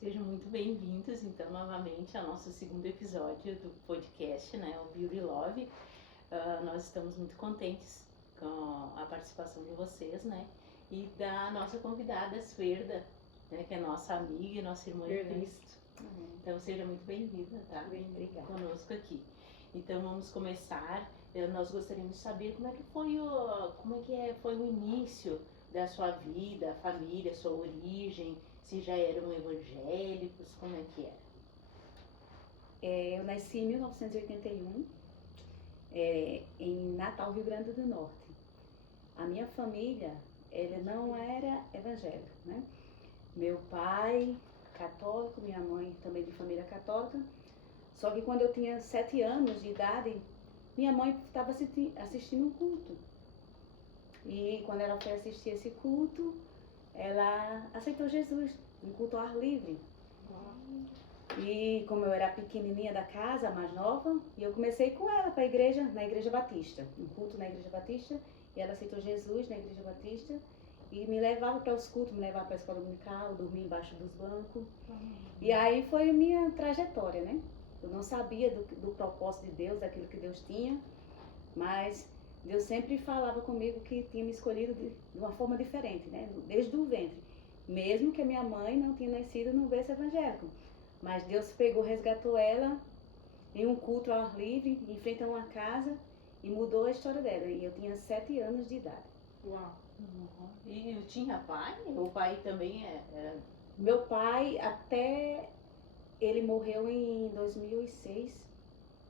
Sejam muito bem-vindos, então, novamente ao nosso segundo episódio do podcast, né, o Beauty Love. Nós estamos muito contentes com a participação de vocês, né, e da nossa convidada, Sverda, né, que é nossa amiga e nossa irmã em Cristo. Então, seja muito bem-vinda, tá? Bem, obrigada. Conosco aqui. Então, vamos começar. Nós gostaríamos de saber como é que foi o início da sua vida, a família, sua origem, se já eram evangélicos, como é que era? Eu nasci em 1981, em Natal, Rio Grande do Norte. A minha família, ela não era evangélica, né? Meu pai, católico, minha mãe também de família católica. Só que quando eu tinha 7 anos de idade, minha mãe estava assistindo um culto. E quando ela foi assistir esse culto, ela aceitou Jesus, um culto ao ar livre. E como eu era pequenininha da casa, mais nova, e eu comecei com ela para a igreja, na Igreja Batista, um culto na Igreja Batista, e ela aceitou Jesus na Igreja Batista e me levava para os cultos, me levava para a escola dominical, dormia embaixo dos bancos. E aí foi a minha trajetória, né? Eu não sabia do propósito de Deus, daquilo que Deus tinha, mas Deus sempre falava comigo que tinha me escolhido de uma forma diferente, né? Desde o ventre. Mesmo que a minha mãe não tinha nascido no berço evangélico. Mas Deus pegou, resgatou ela em um culto ao ar livre, em frente a uma casa, e mudou a história dela. E eu tinha 7 anos de idade. Uau! Uhum. E tinha pai? O pai também era... Meu pai, até ele morreu em 2006.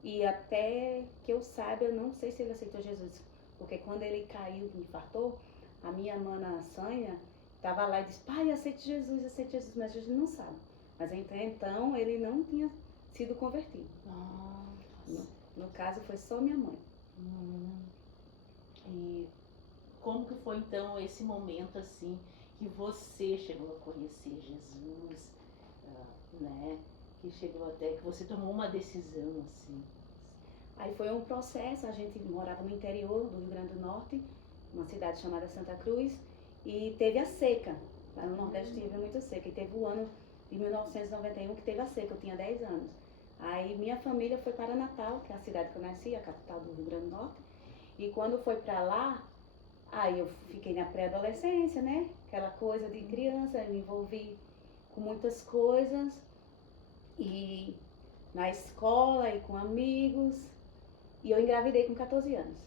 E até que eu saiba, eu não sei se ele aceitou Jesus. Porque quando ele caiu, me infartou, a minha mana Sânia estava lá e disse: pai, aceite Jesus, mas Jesus não sabe. Mas até então ele não tinha sido convertido. No caso foi só minha mãe. E como que foi então esse momento assim que você chegou a conhecer Jesus, né? Que chegou até que você tomou uma decisão assim? Aí foi um processo, a gente morava no interior do Rio Grande do Norte, uma cidade chamada Santa Cruz, e teve a seca. Lá no Nordeste teve muita seca, e teve o ano de 1991 que teve a seca, eu tinha 10 anos. Aí minha família foi para Natal, que é a cidade que eu nasci, a capital do Rio Grande do Norte, e quando foi para lá, aí eu fiquei na pré-adolescência, né? Aquela coisa de criança, eu me envolvi com muitas coisas, e na escola e com amigos, e eu engravidei com 14 anos.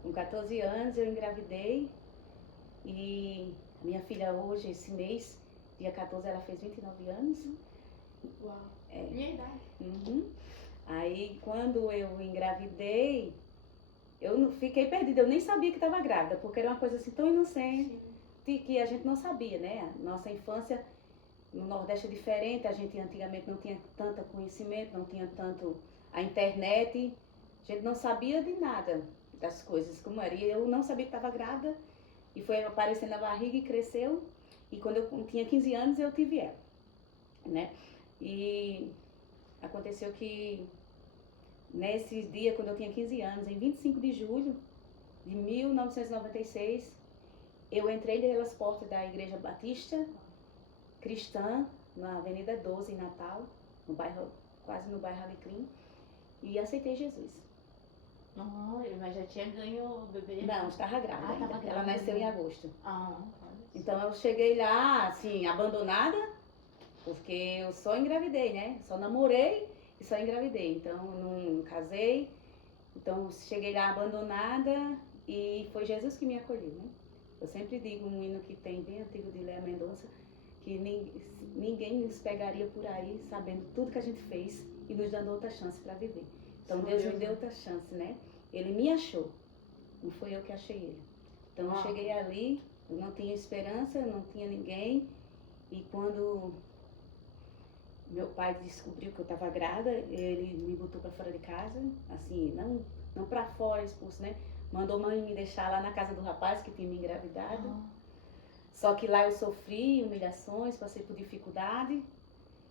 Com 14 anos eu engravidei, e a minha filha hoje, esse mês, dia 14, ela fez 29 anos. Uau! Minha idade. Aí quando eu engravidei, eu não fiquei perdida, eu nem sabia que estava grávida, porque era uma coisa assim tão inocente, que a gente não sabia, né? Nossa infância no Nordeste é diferente, a gente antigamente não tinha tanto conhecimento, não tinha tanto a internet, a gente não sabia de nada das coisas como era. E eu não sabia que estava grávida, e foi aparecendo na barriga e cresceu, e quando eu tinha 15 anos eu tive ela, né? E aconteceu que nesse dia, quando eu tinha 15 anos, em 25 de julho de 1996, eu entrei pelas portas da Igreja Batista Cristã, na Avenida 12, em Natal, no bairro, quase no bairro Alecrim, e aceitei Jesus. Mas já tinha ganho o bebê? Não, estava grávida. Estava grávida. Ela nasceu em agosto. Olha. Então eu cheguei lá, assim, abandonada, porque eu só engravidei, né? Só namorei e só engravidei. Então não casei. Então cheguei lá abandonada e foi Jesus que me acolheu, né? Eu sempre digo um hino que tem bem antigo de Léa Mendonça, que ninguém nos pegaria por aí sabendo tudo que a gente fez e nos dando outra chance para viver. Então Deus me deu outra chance, né? Ele me achou, não foi eu que achei ele. Então eu cheguei ali, eu não tinha esperança, eu não tinha ninguém, e quando meu pai descobriu que eu estava grávida, ele me botou para fora de casa, assim, não para fora, expulso, né? Mandou mãe me deixar lá na casa do rapaz que tinha me engravidado. Só que lá eu sofri humilhações, passei por dificuldade.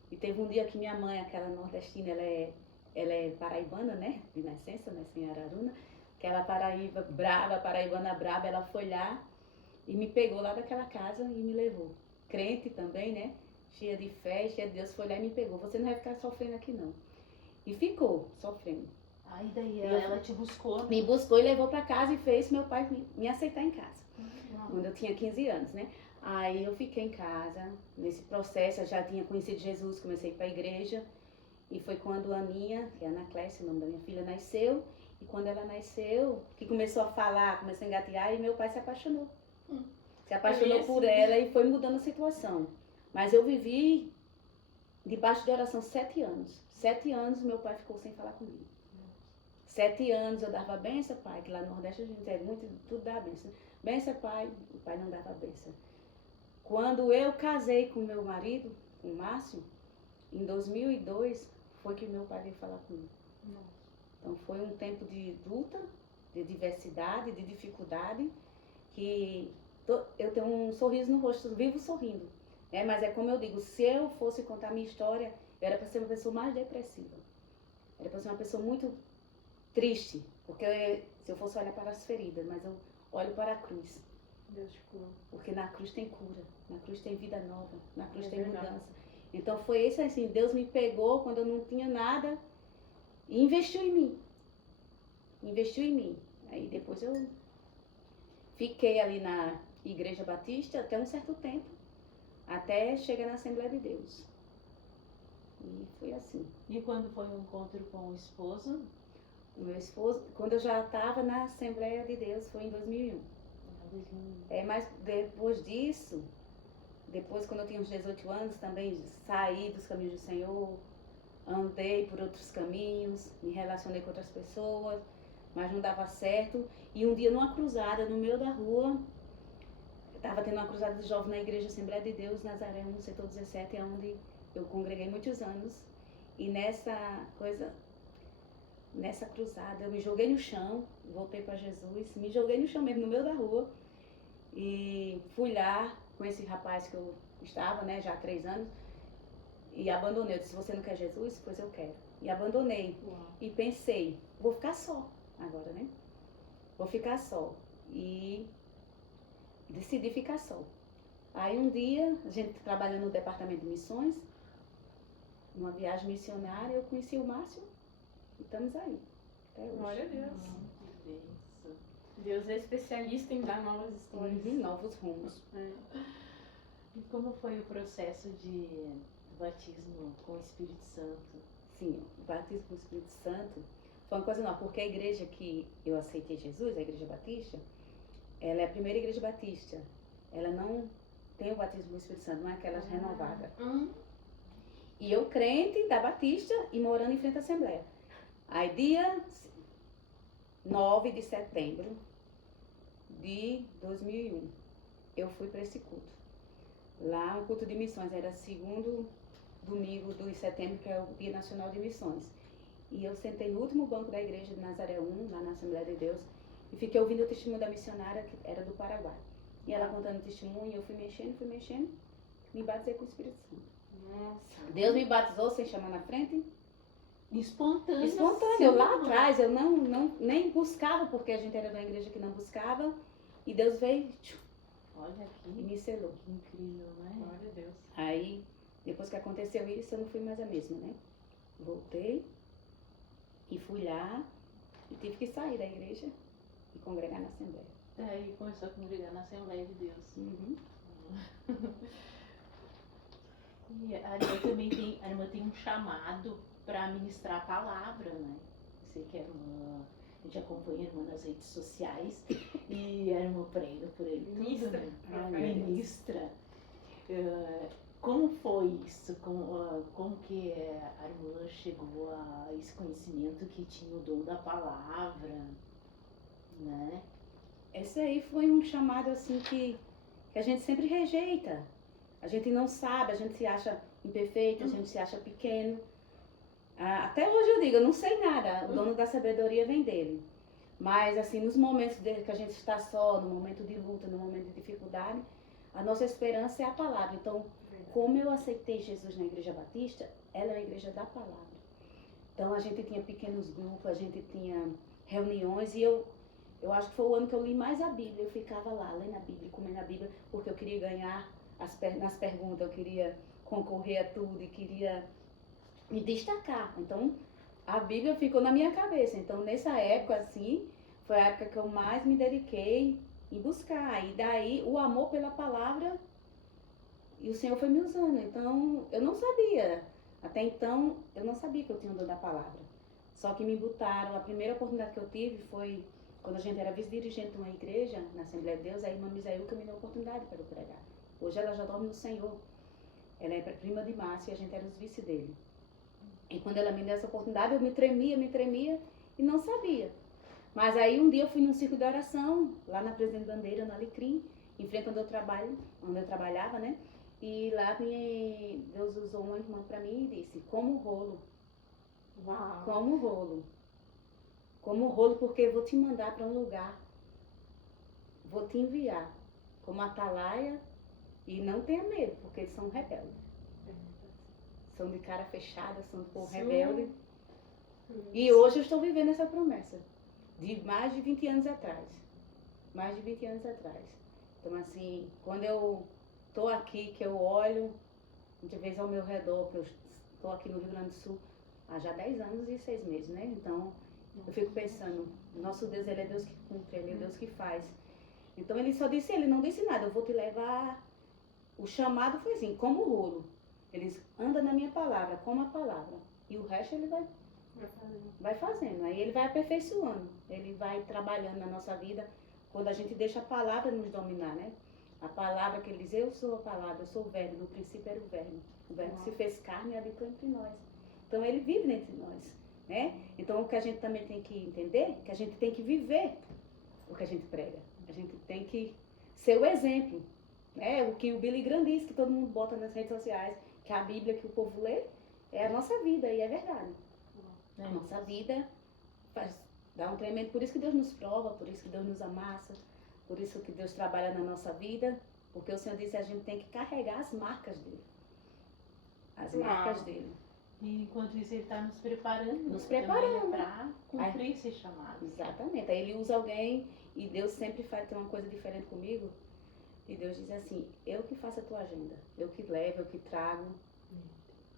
E teve um dia que minha mãe, aquela nordestina, ela é paraibana, né? De nascença, nasci em Araruna. Aquela paraibana brava, ela foi lá e me pegou lá daquela casa e me levou. Crente também, né? cheia de fé, cheia de Deus, foi lá e me pegou. Você não vai ficar sofrendo aqui não. E ficou sofrendo. Aí daí ela te buscou, né? Me buscou e levou para casa e fez meu pai me aceitar em casa. Quando eu tinha 15 anos, né? Aí eu fiquei em casa, nesse processo eu já tinha conhecido Jesus, comecei para a igreja. E foi quando a Aninha, que é a Ana Clécia, o nome da minha filha, nasceu. E quando ela nasceu, que começou a falar, começou a engatear, e meu pai se apaixonou. Se apaixonou por ela e foi mudando a situação. Mas eu vivi debaixo de oração 7 anos. 7 anos meu pai ficou sem falar comigo. 7 anos eu dava benção, pai, que lá no Nordeste a gente é muito, tudo dá benção. Benção, pai, o pai não dava benção. Quando eu casei com meu marido, com o Márcio, em 2002, foi que meu pai veio falar comigo. Então foi um tempo de luta, de diversidade, de dificuldade, que eu tenho um sorriso no rosto, vivo sorrindo. Né? Mas é como eu digo, se eu fosse contar a minha história, eu era para ser uma pessoa mais depressiva. Era para ser uma pessoa muito triste, porque se eu fosse olhar para as feridas, mas eu olho para a cruz. Deus te curou. Porque na cruz tem cura, na cruz tem vida nova, na cruz tem mudança. Então foi isso assim, Deus me pegou quando eu não tinha nada e investiu em mim. Investiu em mim. Aí depois eu fiquei ali na Igreja Batista até um certo tempo, até chegar na Assembleia de Deus. E foi assim. E quando foi o encontro com o esposo? O meu esposo, quando eu já estava na Assembleia de Deus, foi em 2001. Mas depois disso, depois quando eu tinha uns 18 anos, também saí dos caminhos do Senhor, andei por outros caminhos, me relacionei com outras pessoas, mas não dava certo. E um dia numa cruzada, no meio da rua, estava tendo uma cruzada de jovens na Igreja Assembleia de Deus, Nazaré 1, setor 17, é onde eu congreguei muitos anos. E nessa cruzada, eu me joguei no chão, voltei para Jesus, me joguei no chão mesmo, no meio da rua, e fui lá com esse rapaz que eu estava, né, já há 3 anos, e abandonei. Eu disse, você não quer Jesus? Pois eu quero. E abandonei. E pensei, vou ficar só agora, né? Vou ficar só. E decidi ficar só. Aí um dia, a gente trabalhando no departamento de missões, numa viagem missionária, eu conheci o Márcio e estamos aí. Até hoje. Glória a Deus. Que bênção. Deus é especialista em dar novas histórias. Novos rumos. E como foi o processo de batismo com o Espírito Santo? Sim, o batismo com o Espírito Santo foi uma coisa nova, porque a igreja que eu aceitei Jesus, a Igreja Batista, ela é a primeira igreja batista. Ela não tem o batismo com o Espírito Santo, não é aquela renovada. E eu crente da Batista e morando em frente à Assembleia. Aí dia 9 de setembro de 2001, eu fui para esse culto. Lá, um culto de missões, era segundo domingo de setembro, que é o Dia Nacional de Missões. E eu sentei no último banco da igreja de Nazaré 1, lá na Assembleia de Deus, e fiquei ouvindo o testemunho da missionária, que era do Paraguai. E ela contando o testemunho, eu fui mexendo, me batizei com o Espírito Santo. Nossa. Deus me batizou sem chamar na frente. Espontâneo. Espontâneo. Eu lá atrás, eu nem buscava, porque a gente era de uma igreja que não buscava. E Deus veio Olha e aqui, me selou. que incrível, né? Glória a Deus. Aí, depois que aconteceu isso, eu não fui mais a mesma, né? Voltei e fui lá e tive que sair da igreja e congregar na Assembleia. Daí começou a congregar na Assembleia de Deus. E a irmã tem um chamado para ministrar a palavra, né? Sei que a irmã, a gente acompanha a irmã nas redes sociais e a irmã prega por aí tudo, né? Ministra. Como foi isso? Como que a irmã chegou a esse conhecimento que tinha o dom da palavra, né? Esse aí foi um chamado assim que a gente sempre rejeita. A gente não sabe, a gente se acha imperfeito, a gente se acha pequeno. Até hoje eu digo, eu não sei nada, o dono da sabedoria vem dele. Mas assim, nos momentos que a gente está só, no momento de luta, no momento de dificuldade, a nossa esperança é a palavra. Então, como eu aceitei Jesus na Igreja Batista, ela é a igreja da palavra. Então a gente tinha pequenos grupos, a gente tinha reuniões e eu acho que foi o ano que eu li mais a Bíblia. Eu ficava lá, lendo a Bíblia, comendo a Bíblia, porque eu queria ganhar nas perguntas, eu queria concorrer a tudo e queria me destacar. Então, a Bíblia ficou na minha cabeça. Então, nessa época, assim, foi a época que eu mais me dediquei em buscar. E daí, o amor pela palavra, e o Senhor foi me usando. Então, eu não sabia. Até então, eu não sabia que eu tinha o dom da palavra. Só que me botaram, a primeira oportunidade que eu tive foi quando a gente era vice-dirigente de uma igreja, na Assembleia de Deus, a irmã Misailka me deu a oportunidade para eu pregar. Hoje ela já dorme no Senhor. Ela é prima de Márcio e a gente era os vice dele. E quando ela me deu essa oportunidade, eu me tremia e não sabia. Mas aí um dia eu fui num círculo de oração, lá na Presidente Bandeira, no Alecrim, em frente onde eu trabalhava, né? E lá Deus usou uma irmã para mim e disse, como rolo. Uau. Como rolo. Como rolo, porque eu vou te mandar para um lugar. Vou te enviar como atalaia e não tenha medo, porque eles são rebeldes. São de cara fechada, são de povo rebelde. E hoje eu estou vivendo essa promessa. De mais de 20 anos atrás. Mais de 20 anos atrás. Então, assim, quando eu estou aqui, que eu olho, de vez ao meu redor, que eu estou aqui no Rio Grande do Sul, há já 10 anos e 6 meses, né? Então, eu fico pensando, nosso Deus, Ele é Deus que cumpre, Ele é Deus que faz. Então, Ele só disse, Ele não disse nada, eu vou te levar. O chamado foi assim, como rolo. Eles andam na minha palavra, como a palavra. E o resto Ele vai fazendo. Aí Ele vai aperfeiçoando. Ele vai trabalhando na nossa vida, quando a gente deixa a palavra nos dominar, né? A palavra que Ele diz, eu sou a palavra, eu sou o verbo, no princípio era o verbo. O verbo se fez carne e habitou entre nós. Então, Ele vive entre nós, né? Então, o que a gente também tem que entender, que a gente tem que viver o que a gente prega. A gente tem que ser o exemplo, né? O que o Billy Graham diz, que todo mundo bota nas redes sociais, que a Bíblia que o povo lê é a nossa vida, e é verdade. A nossa vida dá um tremendo, por isso que Deus nos prova, por isso que Deus nos amassa, por isso que Deus trabalha na nossa vida, porque o Senhor disse que a gente tem que carregar as marcas dele. As marcas dele. E enquanto isso ele está nos preparando. Nos preparando. Para cumprir esse chamado. Exatamente. Aí ele usa alguém e Deus sempre tem uma coisa diferente comigo. E Deus diz assim, eu que faço a tua agenda. Eu que levo, eu que trago.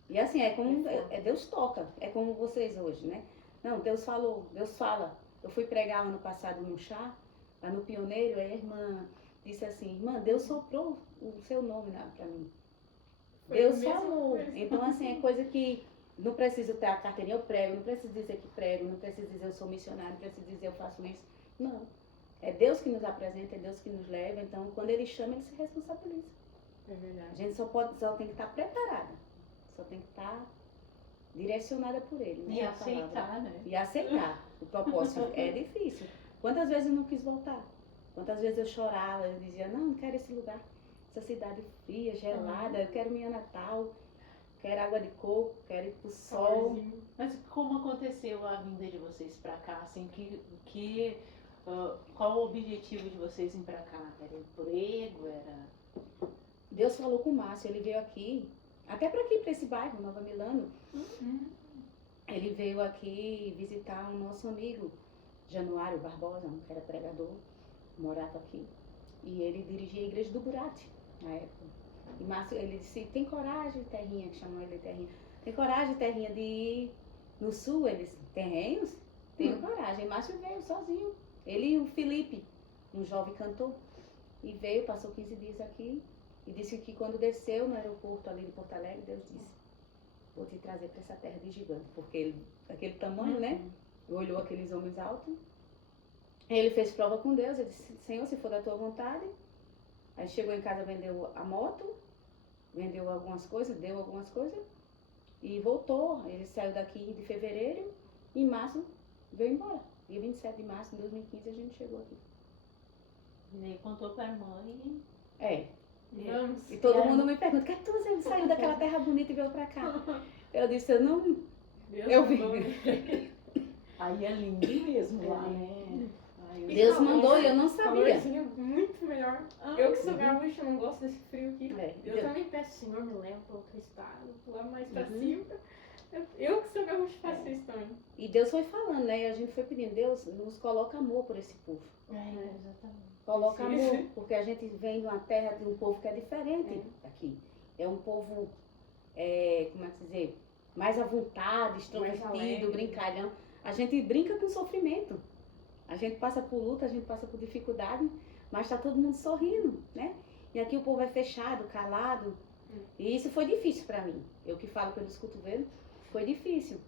E assim, é como Deus toca. É como vocês hoje, né? Não, Deus falou, Deus fala. Eu fui pregar ano passado num chá, lá no Pioneiro, aí a irmã disse assim, irmã, Deus soprou o seu nome pra mim. Deus falou. Então, assim, é coisa que não preciso ter a carteirinha, eu prego, não preciso dizer que prego, não preciso dizer eu sou missionário, não preciso dizer eu faço isso. Não. É Deus que nos apresenta, é Deus que nos leva. Então, quando Ele chama, Ele se responsabiliza. É verdade. A gente só tem que estar preparada. Só tem que estar direcionada por Ele. E aceitar, né? E aceitar. O propósito é difícil. Quantas vezes eu não quis voltar? Quantas vezes eu chorava, eu dizia, não quero esse lugar. Essa cidade fria, gelada, eu quero minha Natal, quero água de coco, quero ir pro sol. Mas como aconteceu a vinda de vocês pra cá? Assim, qual o objetivo de vocês ir pra cá? Era emprego? Era... Deus falou com o Márcio, ele veio aqui, até pra aqui, pra esse bairro, Nova Milano. Ele veio aqui visitar o nosso amigo, Januário Barbosa, que era pregador, morava aqui. E ele dirigia a igreja do Burati, na época. E Márcio, ele disse, tem coragem, terrinha, que chamou ele de terrinha. Tem coragem, terrinha, de ir no sul? Eles, terrenos? Tenho coragem. E Márcio veio sozinho. Ele e o Felipe, um jovem cantor. E veio, passou 15 dias aqui. E disse que quando desceu no aeroporto ali de Porto Alegre, Deus disse, vou te trazer para essa terra de gigante. Porque ele, daquele tamanho, né? Olhou aqueles homens altos. Ele fez prova com Deus, ele disse, Senhor, se for da tua vontade. Aí chegou em casa, vendeu a moto, vendeu algumas coisas, deu algumas coisas e voltou. Ele saiu daqui de fevereiro e em março veio embora. Dia 27 de março de 2015 a gente chegou aqui. E aí contou pra mãe. Vamos. E todo mundo me pergunta, que você saiu daquela terra bonita e veio pra cá? Eu disse, eu não... Eu vim. Aí é lindo mesmo lá, né? Deus mandou e eu não sabia. Muito melhor. Eu que sou gaúcha, não gosto desse frio aqui. Eu Deus. também peço, Senhor, me leva para outro estado, lá mais pra cima. Eu que sou gaúcha faço isso também. E Deus foi falando, né? E a gente foi pedindo, Deus nos coloca amor por esse povo. Exatamente. Coloca amor, porque a gente vem de uma terra de um povo que é diferente daqui. É um povo como é que se dizer, mais à vontade, extrovertido, alegre. brincalhão. A gente brinca com sofrimento. A gente passa por luta, a gente passa por dificuldade, mas tá todo mundo sorrindo, né? E aqui o povo é fechado, calado. E isso foi difícil para mim. Eu que falo pelos cotovelos, foi difícil.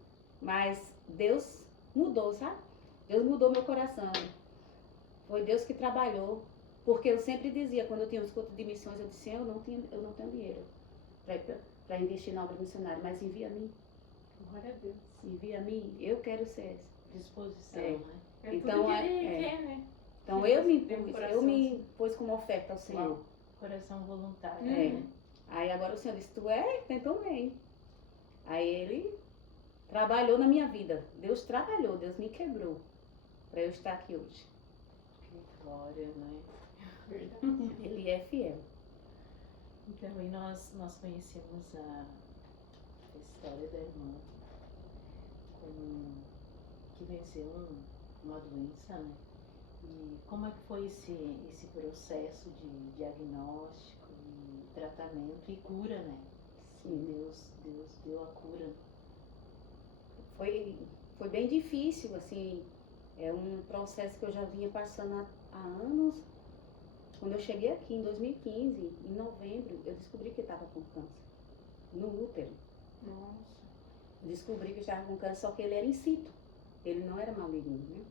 Mas Deus mudou, sabe? Deus mudou meu coração. Foi Deus que trabalhou. Porque eu sempre dizia, quando eu tinha os cultos de missões, eu disse, eu não tenho dinheiro para investir na obra missionária, mas envia a mim. Glória a Deus. Envia a mim, eu quero ser essa. Disposição, É. né? É Então, tudo que ele quer, né? Então Que eu me Deus deu um impus, coração eu me pus como oferta ao Senhor. Uau. Coração voluntário. É. Né? Aí agora o Senhor disse, tu é? Então vem. Aí ele trabalhou na minha vida. Deus trabalhou, Deus me quebrou para eu estar aqui hoje. Que glória, né? Verdade. Ele é fiel. Então, e nós conhecemos a história da irmã que venceu uma doença, né? E como é que foi esse processo de diagnóstico, e tratamento e cura, né? Sim. Deus deu a cura. Foi bem difícil, assim. É um processo que eu já vinha passando há anos. Quando eu cheguei aqui em 2015, em novembro, eu descobri que estava com câncer no útero. Nossa. Descobri que estava com câncer, só que ele era in situ. Ele não era maligno, né?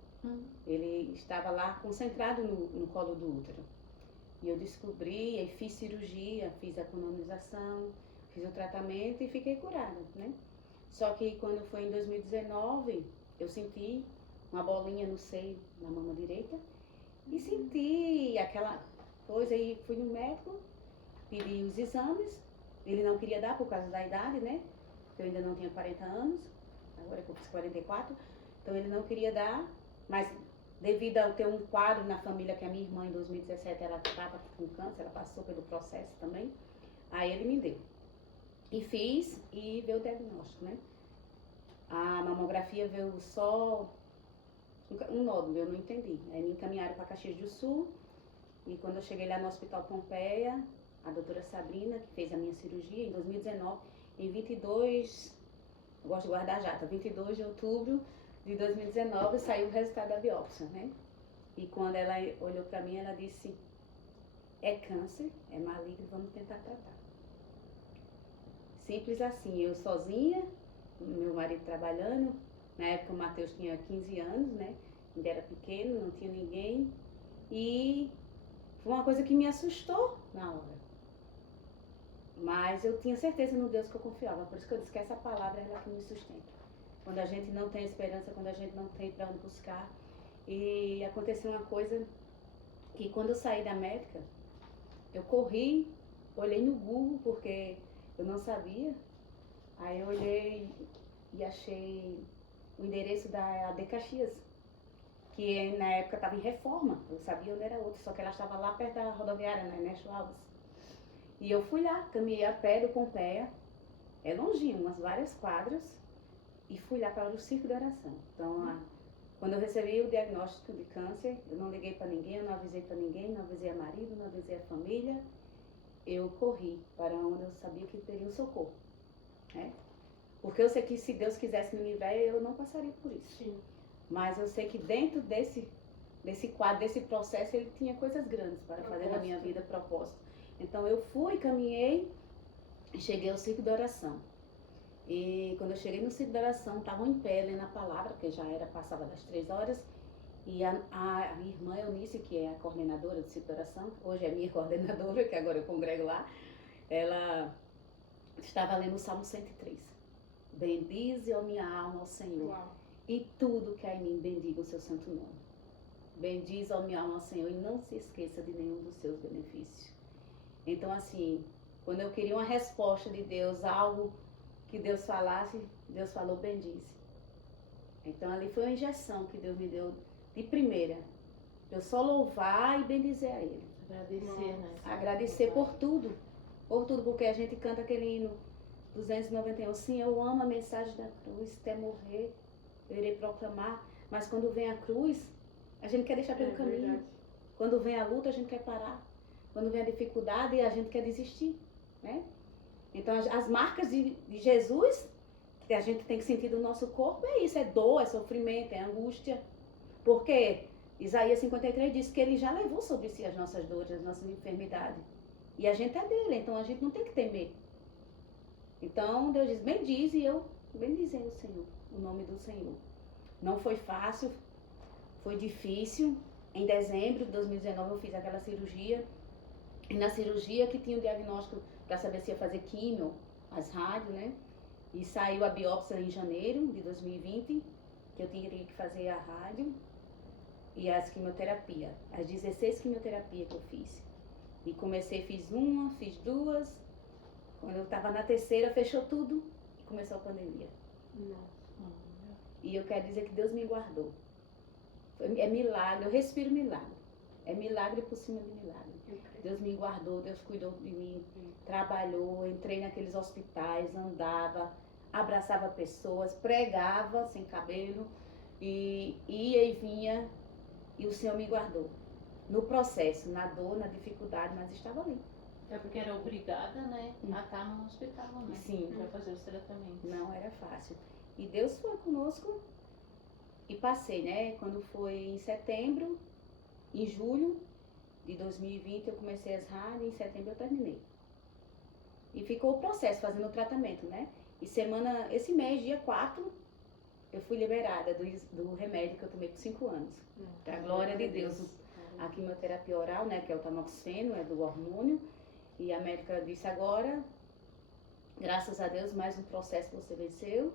Ele estava lá concentrado no colo do útero. E eu descobri, e fiz cirurgia, fiz a colonização, fiz o tratamento e fiquei curada, né? Só que quando foi em 2019, eu senti uma bolinha no seio, na mama direita, e senti aquela coisa, e fui no médico, pedi os exames, ele não queria dar por causa da idade, né? Porque eu ainda não tinha 40 anos, agora que eu fiz 44, então ele não queria dar, mas devido a eu ter um quadro na família que a minha irmã em 2017 ela estava com câncer, ela passou pelo processo também, aí ele me deu. E fiz e veio o diagnóstico, né? A mamografia veio só um nódulo, eu não entendi. Aí me encaminharam para Caxias do Sul e quando eu cheguei lá no Hospital Pompeia, a doutora Sabrina, que fez a minha cirurgia em 2019, em 22, eu gosto de guardar a data, 22 de outubro de 2019 saiu o resultado da biópsia, né? E quando ela olhou para mim, ela disse, é câncer, é maligno, vamos tentar tratar. Simples assim, eu sozinha, meu marido trabalhando, na época o Matheus tinha 15 anos, né? Ainda era pequeno, não tinha ninguém. E foi uma coisa que me assustou na hora. Mas eu tinha certeza no Deus que eu confiava, por isso que eu disse que essa palavra é ela que me sustenta. Quando a gente não tem esperança, quando a gente não tem para onde buscar. E aconteceu uma coisa que quando eu saí da médica, eu corri, olhei no Google, porque eu não sabia. Aí eu olhei e achei o endereço da AD Caxias, que na época estava em reforma. Eu sabia onde era outra, só que ela estava lá perto da rodoviária, na Ernesto Alves. E eu fui lá, caminhei a pé do Pompeia, é longinho, umas várias quadras, e fui lá para o Circo da Oração. Então, quando eu recebi o diagnóstico de câncer, eu não liguei para ninguém, eu não avisei para ninguém, não avisei a marido, não avisei a família. Eu corri para onde eu sabia que teria um socorro, né? Porque eu sei que se Deus quisesse me livrar, eu não passaria por isso. Sim. Mas eu sei que dentro desse quadro, desse processo, ele tinha coisas grandes para fazer na minha vida, propósito. Então eu fui, caminhei e cheguei ao Circo da Oração. E quando eu cheguei no Circo da Oração, estavam em pé lendo a palavra, porque já era, passava das 3 horas. E a irmã Eunice, que é a coordenadora do Circo da Oração, hoje é minha coordenadora, que agora eu congrego lá, ela estava lendo o Salmo 103. Bendize, ó minha alma, ao Senhor. Uau. E tudo que há em mim bendiga o seu santo nome. Bendize, ó minha alma, ao Senhor, e não se esqueça de nenhum dos seus benefícios. Então, assim, quando eu queria uma resposta de Deus, algo que Deus falasse, Deus falou, bendize. Então, ali foi uma injeção que Deus me deu de primeira. Eu só louvar e bendizer a Ele. Agradecer, né? Agradecer por tudo, porque a gente canta aquele hino 291, sim, eu amo a mensagem da cruz, até morrer, eu irei proclamar, mas quando vem a cruz, a gente quer deixar pelo caminho, Verdade. quando vem a luta, a gente quer parar, quando vem a dificuldade, a gente quer desistir, né? Então, as marcas de Jesus, que a gente tem que sentir no nosso corpo, é isso, é dor, é sofrimento, é angústia. Porque Isaías 53 diz que ele já levou sobre si as nossas dores, as nossas enfermidades. E a gente é dele, então a gente não tem que temer. Então, Deus diz, bendize, e eu bendizei o Senhor, o nome do Senhor. Não foi fácil, foi difícil. Em dezembro de 2019 eu fiz aquela cirurgia. E na cirurgia que tinha o diagnóstico para saber se ia fazer químio, as rádios, né? E saiu a biópsia em janeiro de 2020, que eu teria que fazer a rádio e as quimioterapia. As 16 quimioterapias que eu fiz. E fiz uma, fiz duas. Quando eu estava na terceira, fechou tudo e começou a pandemia. E eu quero dizer que Deus me guardou. É milagre, eu respiro milagre. É milagre por cima de milagre. Deus me guardou, Deus cuidou de mim, trabalhou, entrei naqueles hospitais, andava, abraçava pessoas, pregava sem cabelo, e ia e vinha, e o Senhor me guardou. No processo, na dor, na dificuldade, mas estava ali. É porque era obrigada, né, a estar no hospital, né? Sim. Para fazer os tratamentos. Não era fácil. E Deus foi conosco e passei, né? Quando foi em setembro, em julho de 2020 eu comecei as rádios, em setembro eu terminei. E ficou o processo, fazendo o tratamento, né? E esse mês, dia 4, eu fui liberada do remédio que eu tomei por 5 anos. Pra glória de Deus. A quimioterapia oral, né? Que é o tamoxifeno, é do hormônio. E a médica disse agora, graças a Deus, mais um processo que você venceu.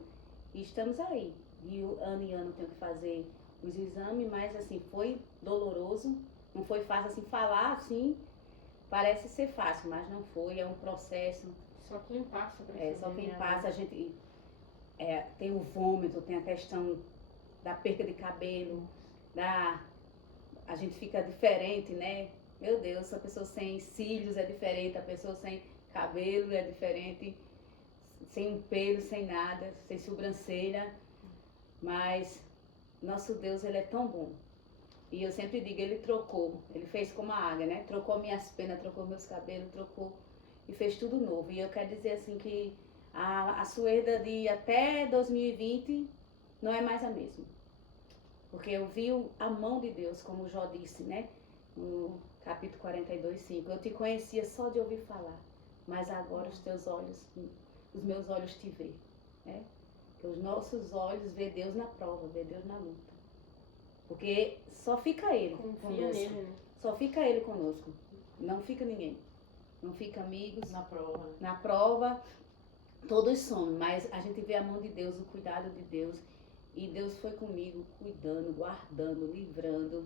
E estamos aí. De ano em ano eu tenho que fazer os exames, mas assim, foi doloroso. Não foi fácil assim, falar assim, parece ser fácil, mas não foi, é um processo. Só quem passa pra Só quem passa, a gente tem o vômito, tem a questão da perca de cabelo, a gente fica diferente, né? Meu Deus, a pessoa sem cílios é diferente, a pessoa sem cabelo é diferente, sem um pelo, sem nada, sem sobrancelha. Mas nosso Deus, ele é tão bom. E eu sempre digo, ele trocou, ele fez como a águia, né? Trocou minhas penas, trocou meus cabelos, trocou e fez tudo novo. E eu quero dizer assim que a Suerda de até 2020 não é mais a mesma. Porque eu vi a mão de Deus, como o Jó disse, né? No capítulo 42:5. Eu te conhecia só de ouvir falar, mas agora os meus olhos te veem, né? Que os nossos olhos vê Deus na prova, vê Deus na luta. Porque só fica Ele Confia conosco. nele, né? Só fica Ele conosco. Não fica ninguém. Não fica amigos. Na prova. Na prova, todos somos, mas a gente vê a mão de Deus, o cuidado de Deus. E Deus foi comigo, cuidando, guardando, livrando.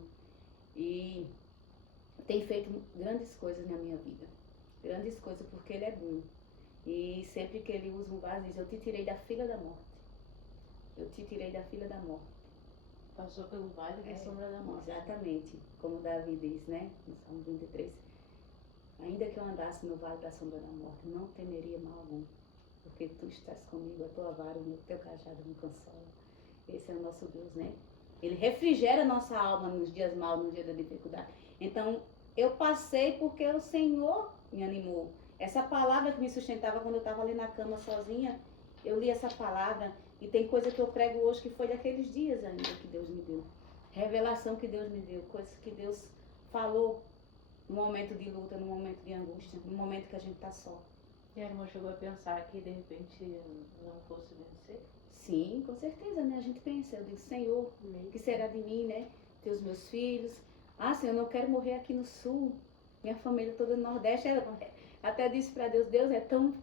E tem feito grandes coisas na minha vida. Grandes coisas porque Ele é bom. E sempre que Ele usa um vaso, diz, eu te tirei da fila da morte. Eu te tirei da fila da morte. Passou pelo vale da sombra da morte. Exatamente, como Davi diz, né? No Salmo 23. Ainda que eu andasse no vale da sombra da morte, não temeria mal algum. Porque tu estás comigo, a tua vara, o teu cajado me consola. Esse é o nosso Deus, né? Ele refrigera a nossa alma nos dias maus, no dia da dificuldade. Então, eu passei porque o Senhor me animou. Essa palavra que me sustentava quando eu estava ali na cama sozinha, eu li essa palavra. E tem coisa que eu prego hoje que foi daqueles dias ainda que Deus me deu. Revelação que Deus me deu. Coisas que Deus falou no momento de luta, no momento de angústia, no momento que a gente está só. E a irmã chegou a pensar que de repente não fosse vencer? Sim, com certeza, né? A gente pensa, eu digo, Senhor, o que será de mim, né? Ter os meus filhos. Ah, Senhor, eu não quero morrer aqui no sul. Minha família toda no Nordeste. Ela até disse para Deus, Deus, é tão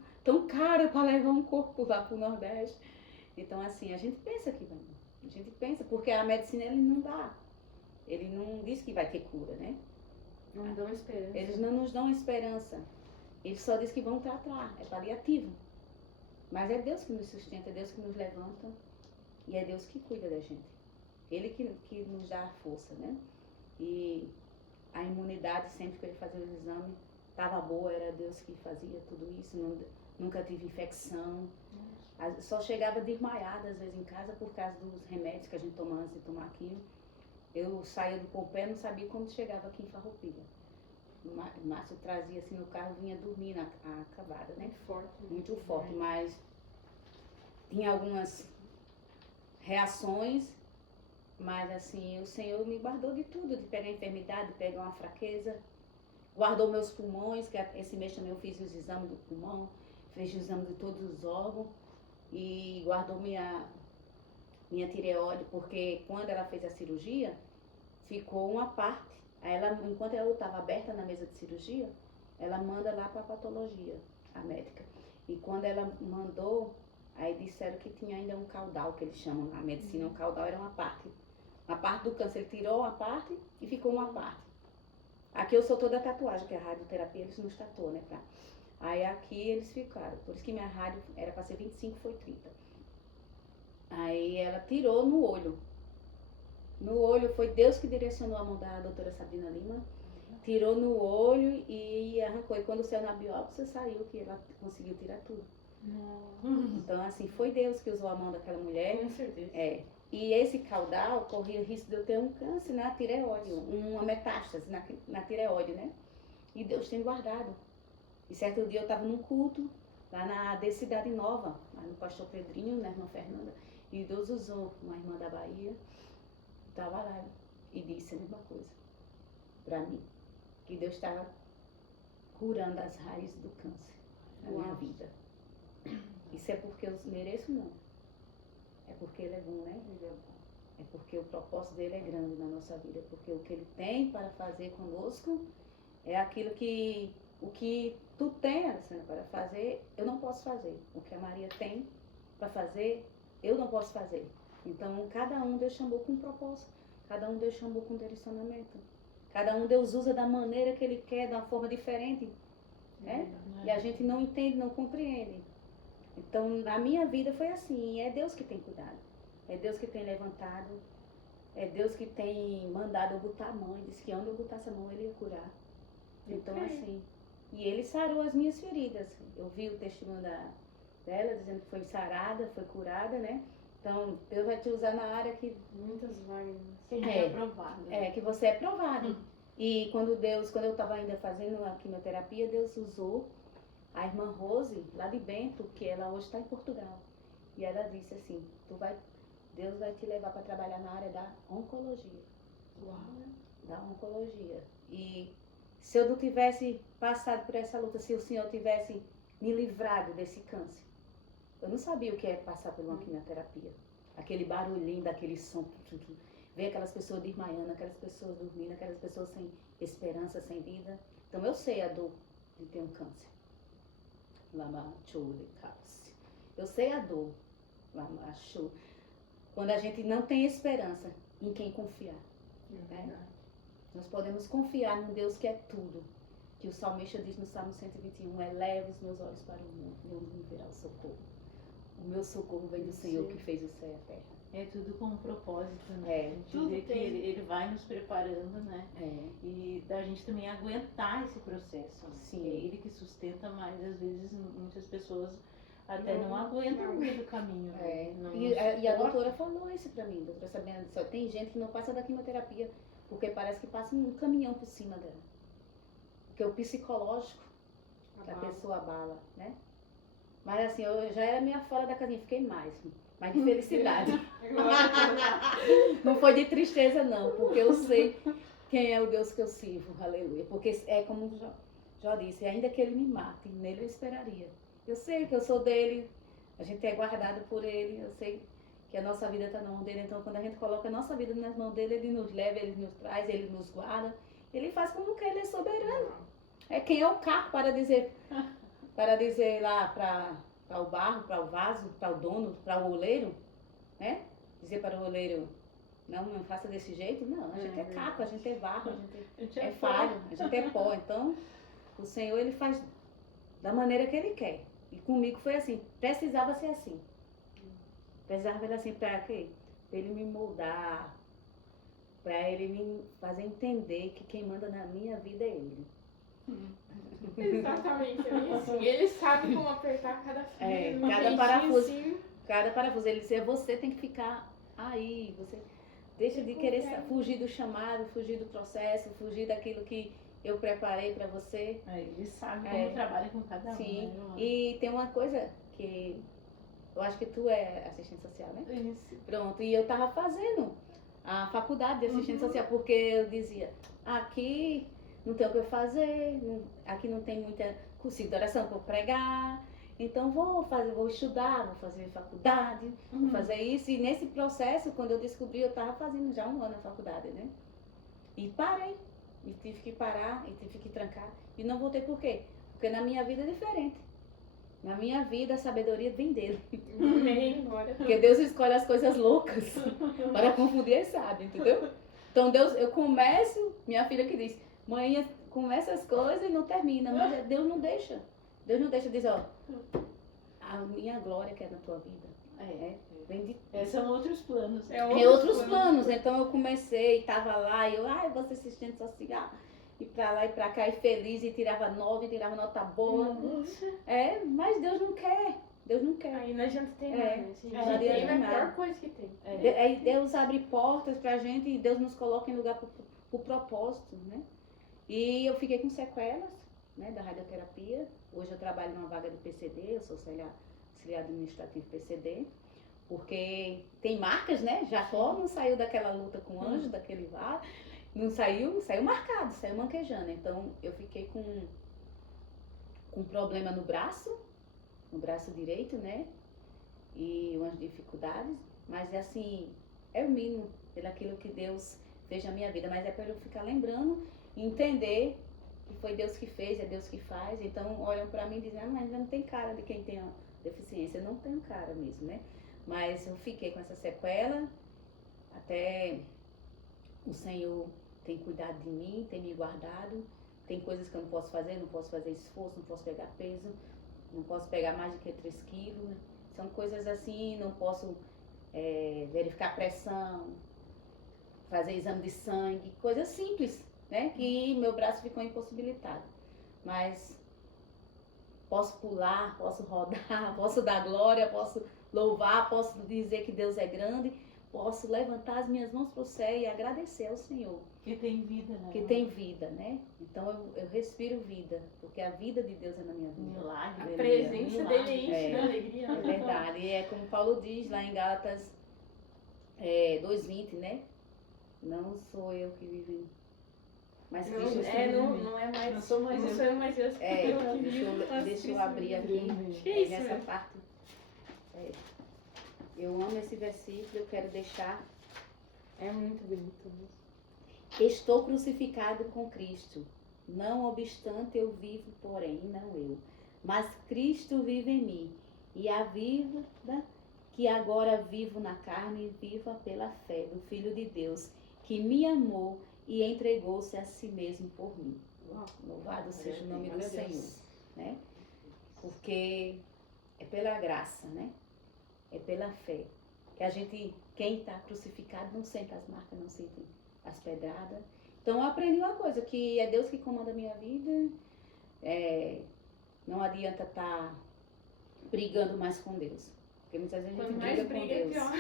caro para levar um corpo lá para o Nordeste. Então, assim, a gente pensa que vai. A gente pensa, porque a medicina, ele não dá. Ele não diz que vai ter cura, né? Não dão esperança. Eles não nos dão esperança. Eles só dizem que vão tratar. É paliativo. Mas é Deus que nos sustenta, é Deus que nos levanta. E é Deus que cuida da gente. Ele que nos dá a força, né? E a imunidade, sempre que ele fazia os exames, estava boa. Era Deus que fazia tudo isso. Nunca tive infecção. Só chegava desmaiada às vezes em casa por causa dos remédios que a gente toma antes de tomar aquilo. Eu saía do Pompé, não sabia como chegava aqui em Farroupilha. O Márcio trazia assim no carro, vinha dormir a cavada, né? Muito forte. Muito forte, mas tinha algumas reações, mas assim, o Senhor me guardou de tudo, de pegar enfermidade, de pegar uma fraqueza, guardou meus pulmões, que esse mês também eu fiz os exames do pulmão, fiz os exames de todos os órgãos e guardou minha tireoide, porque quando ela fez a cirurgia, ficou uma parte. Aí ela, enquanto ela estava aberta na mesa de cirurgia, ela manda lá para a patologia, a médica. E quando ela mandou, aí disseram que tinha ainda um caudal, que eles chamam na medicina, um caudal era uma parte. Uma parte do câncer, ele tirou uma parte e ficou uma parte. Aqui eu sou toda tatuagem, que é a radioterapia, eles nos tatuam, né? Aí aqui eles ficaram, por isso que minha rádio era para ser 25, foi 30. Aí ela tirou no olho. No olho, foi Deus que direcionou a mão da doutora Sabrina Lima. Tirou no olho e arrancou. E quando saiu na biópsia, saiu que ela conseguiu tirar tudo. Então, assim, foi Deus que usou a mão daquela mulher. Com certeza. É. E esse caudal corria o risco de eu ter um câncer na tireoide, uma metástase na tireoide, né? E Deus tem guardado. E certo dia eu estava num culto, lá na Cidade Nova, lá no pastor Pedrinho, na irmã Fernanda, e Deus usou uma irmã da Bahia, estava lá e disse a mesma coisa para mim, que Deus estava curando as raízes do câncer na minha vida. Isso é porque eu mereço, não. É porque Ele é bom, né? Ele é bom. É porque o propósito dele é grande na nossa vida. Porque o que Ele tem para fazer conosco é aquilo que... O que tu tem, Alessandra, para fazer, eu não posso fazer. O que a Maria tem para fazer, eu não posso fazer. Então, cada um Deus chamou com um propósito. Cada um Deus chamou com um direcionamento. Cada um Deus usa da maneira que Ele quer, de uma forma diferente. Né? E a gente não entende, não compreende. Então, na minha vida foi assim. É Deus que tem cuidado. É Deus que tem levantado. É Deus que tem mandado eu botar a mão. Ele disse que onde eu botasse a mão, Ele ia curar. Então, assim... E Ele sarou as minhas feridas. Eu vi o testemunho dela, dizendo que foi sarada, foi curada, né? Então, Deus vai te usar na área que... Muitas vagas. É aprovado. É, que você é provado. E quando eu estava ainda fazendo a quimioterapia, Deus usou a irmã Rose, lá de Bento, que ela hoje está em Portugal. E ela disse assim, Deus vai te levar para trabalhar na área da oncologia. Uau. Da oncologia. E se eu não tivesse passado por essa luta, se o Senhor tivesse me livrado desse câncer, eu não sabia o que é passar por uma quimioterapia. Aquele barulhinho, daquele som, ver aquelas pessoas desmaiando, aquelas pessoas dormindo, aquelas pessoas sem esperança, sem vida. Então eu sei a dor de ter um câncer. Eu sei a dor. Quando a gente não tem esperança em quem confiar. Né? Nós podemos confiar num Deus que é tudo. Que o salmista diz no Salmo 121, eleva os meus olhos para o mundo, e onde me virá o socorro. O meu socorro vem do Senhor que fez o céu e a terra. É tudo com um propósito, né? É, a gente tudo vê que tem. ele vai nos preparando, né? É. E da gente também aguentar esse processo. Né? Sim. É ele que sustenta, mas às vezes muitas pessoas até não Não, aguentam não. no meio do caminho. É. Né? Não E a suportam. doutora falou isso pra mim, a doutora Sabrina disse, ó, tem gente que não passa da quimioterapia, porque parece que passa um caminhão por cima dela. Porque o psicológico que a pessoa abala, né? Mas assim, eu já era meia fora da casinha, fiquei mais de felicidade. Não foi de tristeza não, porque eu sei quem é o Deus que eu sirvo, aleluia. Porque é como Jó disse, ainda que Ele me mate, nele eu esperaria. Eu sei que eu sou dele, a gente é guardado por Ele, eu sei que a nossa vida está na mão dele, então quando a gente coloca a nossa vida nas mãos dele, Ele nos leva, Ele nos traz, Ele nos guarda, Ele faz como quer, Ele é soberano. É quem é o caco para dizer lá para o barro, para o vaso, para o dono, para o oleiro, né? Dizer para o oleiro, não faça desse jeito, não, a gente é caco, a gente é barro, a gente é falho, a gente é pó, então o Senhor Ele faz da maneira que Ele quer. E comigo foi assim, precisava ser assim. Precisava ser assim para quê? Para Ele me moldar, para Ele me fazer entender que quem manda na minha vida é Ele. Exatamente, é bem assim. Ele sabe como apertar cada fio. É, um cada jeitinho parafuso. assim. Cada parafuso, Ele disse, você tem que ficar aí, você deixa de querer fugir do chamado, fugir do processo, fugir daquilo que eu preparei para você. Ele sabe como trabalha com cada um. Sim, Né? e tem uma coisa que eu acho que tu é assistente social, né? Isso. Pronto, e eu tava fazendo a faculdade de assistente social, porque eu dizia, aqui não tem o que eu fazer, aqui não tem muita curso de oração para pregar, então vou estudar, vou fazer faculdade, vou fazer isso. E nesse processo, quando eu descobri, eu tava fazendo já 1 ano a faculdade, né? E parei, e tive que parar, e tive que trancar, e não voltei por quê? Porque na minha vida é diferente. Na minha vida, a sabedoria vem dele. Amém, glória a Deus. Porque Deus escolhe as coisas loucas para confundir as sábias, entendeu? Então Deus, eu começo, minha filha que diz, mãe, começa as coisas e não termina, mas Deus não deixa. Deus não deixa, diz, ó, a minha glória que é na tua vida. Vem de... São outros planos. É outros planos. Então eu comecei, tava lá, e eu, vou ser assistente social. E pra lá e pra cá, e feliz, e tirava 9, tirava nota boa. Mas Deus não quer. Deus não quer. Aí não adianta ter nada. Se não a gente tem, é a nada. pior coisa que tem. Aí Deus abre portas pra gente e Deus nos coloca em lugar pro propósito, né? E eu fiquei com sequelas, né, da radioterapia. Hoje eu trabalho numa vaga de PCD, eu sou auxiliar administrativo PCD. Porque tem marcas, né? Jacó não saiu daquela luta com o anjo, daquele vale. Não saiu marcado, saiu manquejando. Então eu fiquei com problema no braço direito, né? E umas dificuldades. Mas assim, é o mínimo pelaquilo que Deus fez na minha vida. Mas é para eu ficar lembrando e entender que foi Deus que fez, é Deus que faz. Então olham para mim e dizem, mas ainda não tem cara de quem tem a deficiência. Eu não tenho cara mesmo, né? Mas eu fiquei com essa sequela, até o Senhor tem cuidado de mim, tem me guardado. Tem coisas que eu não posso fazer esforço, não posso pegar peso, não posso pegar mais do que 3 quilos. Né? São coisas assim, não posso verificar pressão, fazer exame de sangue, coisas simples, né? Que meu braço ficou impossibilitado. Mas posso pular, posso rodar, posso dar glória, posso louvar, posso dizer que Deus é grande, posso levantar as minhas mãos para o céu e agradecer ao Senhor. Que tem vida, né? Que tem vida, né? Então eu respiro vida, porque a vida de Deus é na minha vida. Milagre. A presença dele enche de alegria. É verdade. E é como Paulo diz lá em Gálatas 2:20, né? Não sou eu que vivo, mas Cristo está em mim. Não é mais. Não sou mais eu. Não sou eu, mas eu que vivo. Deixa eu abrir aqui Que isso, nessa né? parte. Eu amo esse versículo, eu quero deixar. É muito bonito. Estou crucificado com Cristo. Não obstante eu vivo, porém, não eu. Mas Cristo vive em mim. E a vida que agora vivo na carne, viva pela fé do Filho de Deus, que me amou e entregou-se a si mesmo por mim. Louvado seja o nome do Senhor. Né? Porque é pela graça, né? É pela fé. Que a gente, quem está crucificado, não sente as marcas, não sente as pedradas. Então eu aprendi uma coisa, que é Deus que comanda a minha vida. Não adianta estar brigando mais com Deus. Porque muitas vezes a gente briga com Deus. Pior.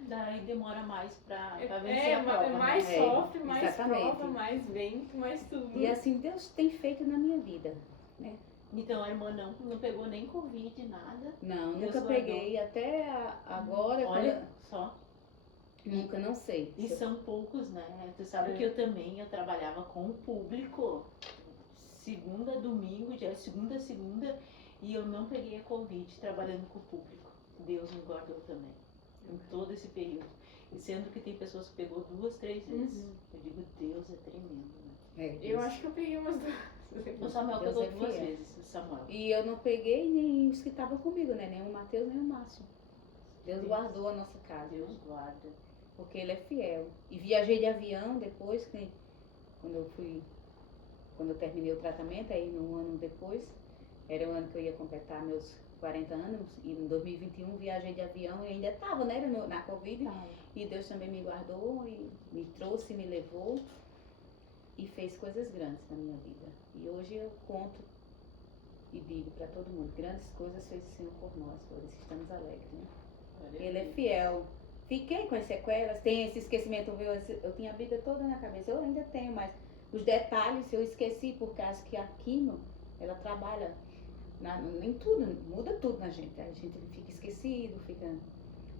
Daí demora mais pra vencer a prova. Mais sofre, mais exatamente. prova, mais vento, mais tudo. E assim Deus tem feito na minha vida, né? Então a irmã não pegou nem Covid, nada. Não, Deus nunca guardou. peguei. Até agora, Olha só. nunca, não sei. E são poucos, né? Tu sabe que eu trabalhava com o público. Segunda, domingo, dia segunda, e eu não peguei a Covid trabalhando com o público. Deus me guardou também, em todo esse período. E sendo que tem pessoas que pegou 2, 3 vezes. Eu digo, Deus é tremendo, né? Eu acho que eu peguei umas 2. O Samuel Deus pegou é 2 fiel. vezes, o Samuel. E eu não peguei nem os que estavam comigo, né? Nem o Matheus, nem o Márcio. Deus guardou a nossa casa. Deus guarda. Porque ele é fiel. E viajei de avião depois, quando eu terminei o tratamento, aí um ano depois, era o ano que eu ia completar meus 40 anos, e em 2021 viajei de avião e ainda estava, né, na Covid, e Deus também me guardou e me trouxe, me levou e fez coisas grandes na minha vida. E hoje eu conto e digo para todo mundo, grandes coisas fez o Senhor por nós, por isso estamos alegres, né? Ele é fiel. Fiquei com as sequelas, tem esse esquecimento meu, eu tinha a Bíblia toda na cabeça, eu ainda tenho, mas os detalhes eu esqueci, por causa que a quimio, ela trabalha em tudo, muda tudo na gente. A gente fica esquecido, fica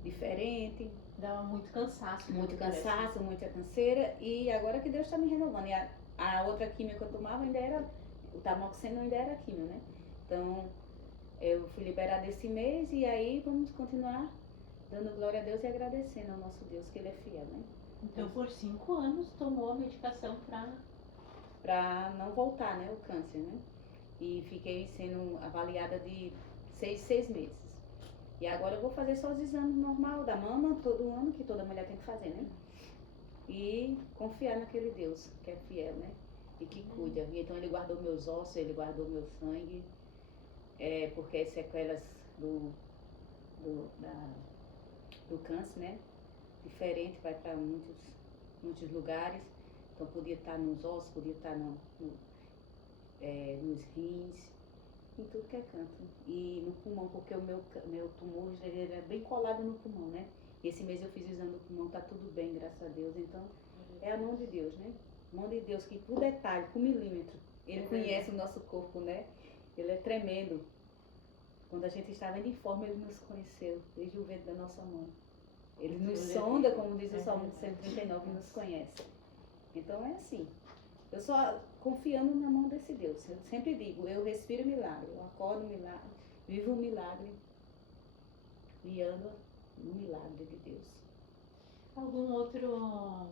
diferente, Dava muito cansaço. muito né, parece. cansaço, muita canseira. E agora que Deus está me renovando. E a outra quimio que eu tomava ainda era, o tamoxeno ainda era quimio, né? Então, eu fui liberada esse mês e aí vamos continuar dando glória a Deus e agradecendo ao nosso Deus, que Ele é fiel, né? Então, por 5 anos, tomou a medicação Pra não voltar, né, o câncer, né? E fiquei sendo avaliada de 6 meses. E agora eu vou fazer só os exames normal da mama, todo ano, que toda mulher tem que fazer, né? E confiar naquele Deus que é fiel, né? E que cuida. E então Ele guardou meus ossos, Ele guardou meu sangue, porque as sequelas do câncer, né? Diferente, vai para muitos lugares. Então podia estar nos ossos, podia estar nos rins, em tudo que é canto. E no pulmão, porque o meu tumor ele era bem colado no pulmão, né? E esse mês eu fiz o exame do pulmão, tá tudo bem, graças a Deus. Então é a mão de Deus, né? Mão de Deus que por detalhe, por milímetro, Ele conhece o nosso corpo, né? Ele é tremendo. Quando a gente estava indo em forma, Ele nos conheceu, desde o ventre da nossa mãe. Ele nos sonda, como diz o Salmo 139, nos conhece. Então é assim. Eu só confiando na mão desse Deus. Eu sempre digo, eu respiro milagre, eu acordo milagre, vivo um milagre e ando no milagre de Deus. Algum outro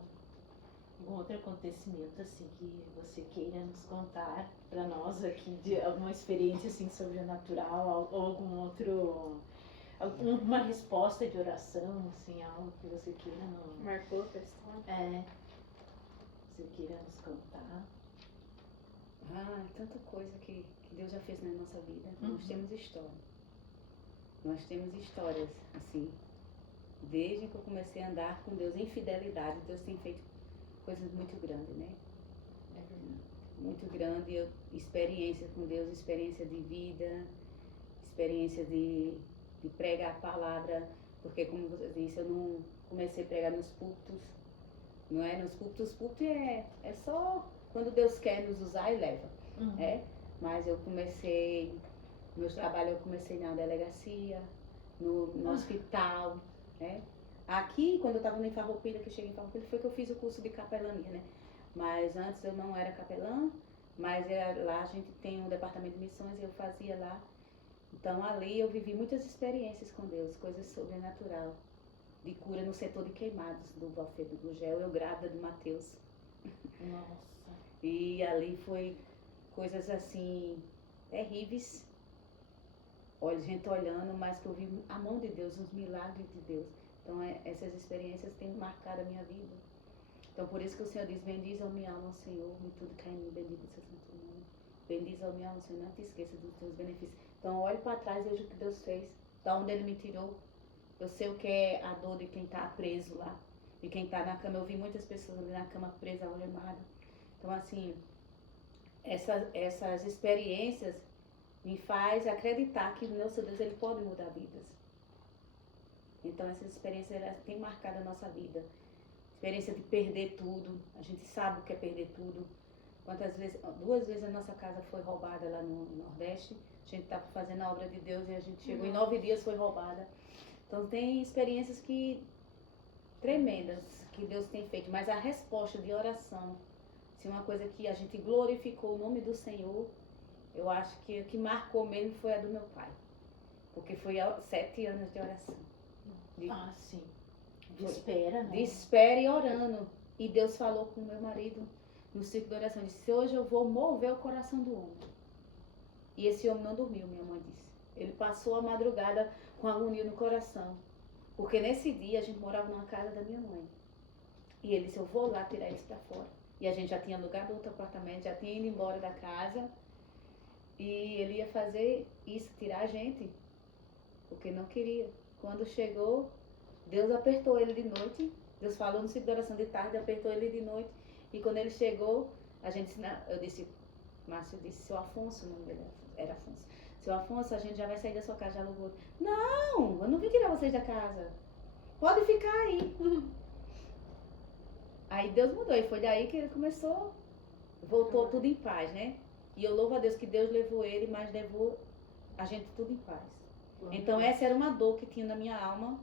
acontecimento assim que você queira nos contar para nós aqui, de alguma experiência assim sobrenatural, ou alguma resposta de oração, assim, algo que você queira Marcou a pessoa? você queira nos contar? Tanta coisa que Deus já fez na nossa vida. Uhum. Nós temos história. Nós temos histórias, assim. Desde que eu comecei a andar com Deus em fidelidade, Deus tem feito coisas muito grandes, né? Muito grande. Experiência com Deus, experiência de vida, experiência de pregar a palavra. Porque, como você disse, eu não comecei a pregar nos púlpitos. Não é? Nos púlpitos, é só quando Deus quer nos usar e leva. Uhum. Mas eu comecei, meus trabalhos eu comecei na delegacia, no hospital, né? Aqui, quando eu estava em Farroupilha, que eu cheguei em Farroupilha, foi que eu fiz o curso de capelania, né? Mas antes eu não era capelã, mas lá a gente tem um departamento de missões e eu fazia lá. Então ali eu vivi muitas experiências com Deus, coisas sobrenatural, de cura no setor de queimados do Valfedo do Gel, eu grávida do Mateus. Nossa. E ali foi coisas assim, terríveis. Olha, gente olhando, mas que eu vi a mão de Deus, os milagres de Deus. Então essas experiências têm marcado a minha vida. Então por isso que o Senhor diz, bendiz a minha alma, Senhor, e tudo que é em mim, bendito o seu santo nome. Bendiz a minha alma, Senhor, não te esqueça dos teus benefícios. Então olhe para trás e veja o que Deus fez, da onde Ele me tirou. Eu sei o que é a dor de quem está preso lá, de quem está na cama. Eu vi muitas pessoas ali na cama presa, algemada. Então assim, essas experiências me faz acreditar que o nosso Deus ele pode mudar vidas. Então essas experiências elas têm marcado a nossa vida. Experiência de perder tudo, a gente sabe o que é perder tudo. Quantas vezes, 2 vezes a nossa casa foi roubada lá no Nordeste. A gente estava fazendo a obra de Deus e a gente chegou em 9 dias foi roubada. Então tem experiências tremendas que Deus tem feito, mas a resposta de oração, se uma coisa que a gente glorificou o nome do Senhor, eu acho que o que marcou mesmo foi a do meu pai, porque foi 7 anos de oração. Sim. De espera, né? De espera e orando. E Deus falou com o meu marido no ciclo de oração, disse, hoje eu vou mover o coração do homem. E esse homem não dormiu, minha mãe disse. Ele passou a madrugada com agonia no coração. Porque nesse dia a gente morava numa casa da minha mãe. E ele disse, eu vou lá tirar eles pra fora. E a gente já tinha alugado outro apartamento, já tinha ido embora da casa. E ele ia fazer isso, tirar a gente. Porque não queria. Quando chegou, Deus apertou ele de noite. Deus falou no ciclo de oração de tarde, apertou ele de noite. E quando ele chegou, eu disse, Márcio disse, seu Afonso, o nome dele era Afonso. Seu Afonso, a gente já vai sair da sua casa, já alugou. Não, eu não vim tirar vocês da casa. Pode ficar aí. Aí Deus mudou e foi daí que ele começou voltou tudo em paz, né? E eu louvo a Deus que Deus levou ele, mas levou a gente tudo em paz. Então essa era uma dor que tinha na minha alma,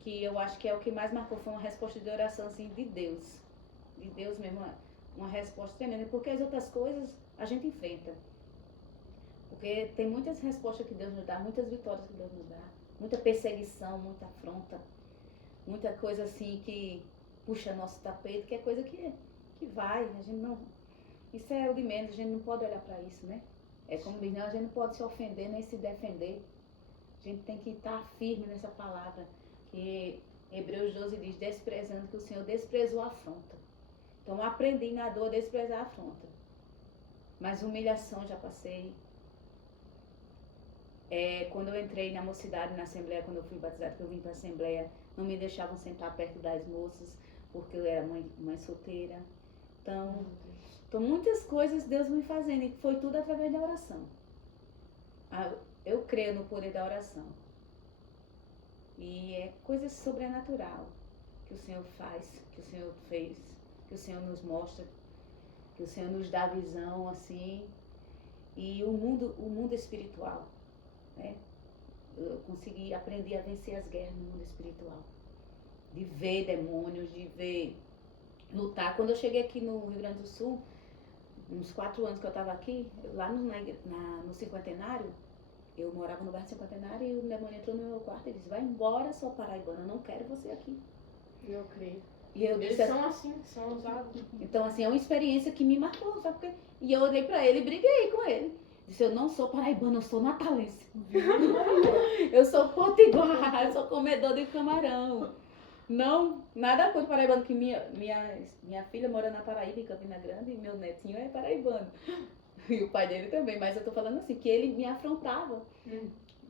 que eu acho que é o que mais marcou, foi uma resposta de oração assim de Deus mesmo, uma resposta tremenda, porque as outras coisas a gente enfrenta. Porque tem muitas respostas que Deus nos dá, muitas vitórias que Deus nos dá, muita perseguição, muita afronta, muita coisa assim que puxa nosso tapete, que é coisa que vai, a gente não... Isso é o de menos, a gente não pode olhar para isso, né? É como diz, não, a gente não pode se ofender nem se defender. A gente tem que estar firme nessa palavra, que Hebreus 12 diz, desprezando, que o Senhor desprezou a afronta. Então eu aprendi na dor a desprezar a afronta. Mas humilhação já passei. Quando eu entrei na mocidade, na Assembleia, quando eu fui batizada, que eu vim para a Assembleia, não me deixavam sentar perto das moças, porque eu era mãe solteira. Então muitas coisas Deus me fazendo, e foi tudo através da oração. Eu creio no poder da oração. E é coisa sobrenatural que o Senhor faz, que o Senhor fez, que o Senhor nos mostra, que o Senhor nos dá visão, assim. E o mundo espiritual, né? Eu consegui aprender a vencer as guerras no mundo espiritual. De ver demônios, de ver lutar. Quando eu cheguei aqui no Rio Grande do Sul, uns 4 anos que eu estava aqui, lá no Cinquentenário, eu morava no bairro Cinquentenário e o demônio entrou no meu quarto e disse, vai embora, sua paraibana, eu não quero você aqui. Eu creio. E eu Eles disse, são assim, são ousados. então assim, é uma experiência que me marcou, sabe por quê? E eu olhei pra ele e briguei com ele. Disse, eu não sou paraibana, eu sou natalense. Eu sou potiguar, eu sou comedor de camarão. Não, nada contra paraibano, que minha filha mora na Paraíba, em Campina Grande, e meu netinho é paraibano. E o pai dele também, mas eu tô falando assim, que ele me afrontava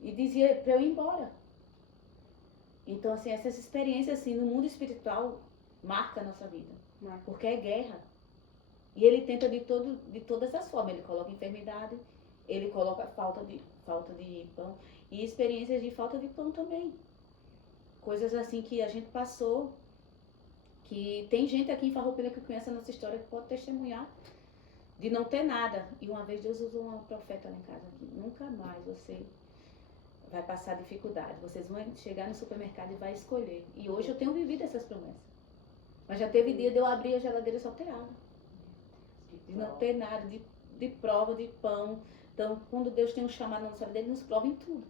e dizia pra eu ir embora. Então, assim, essas experiências, assim, no mundo espiritual, marca a nossa vida. Porque é guerra. E ele tenta de todas as formas. Ele coloca enfermidade, ele coloca falta de pão, e experiências de falta de pão também. Coisas assim que a gente passou, que tem gente aqui em Farroupilha que conhece a nossa história, que pode testemunhar de não ter nada. E uma vez Deus usou uma profeta lá em casa aqui. Nunca mais você vai passar dificuldade. Vocês vão chegar no supermercado e vai escolher. E hoje eu tenho vivido essas promessas. Mas já teve dia de eu abrir a geladeira e só ter água. De não ter nada, de prova, de pão. Então, quando Deus tem um chamado na nossa vida, Ele nos prova em tudo.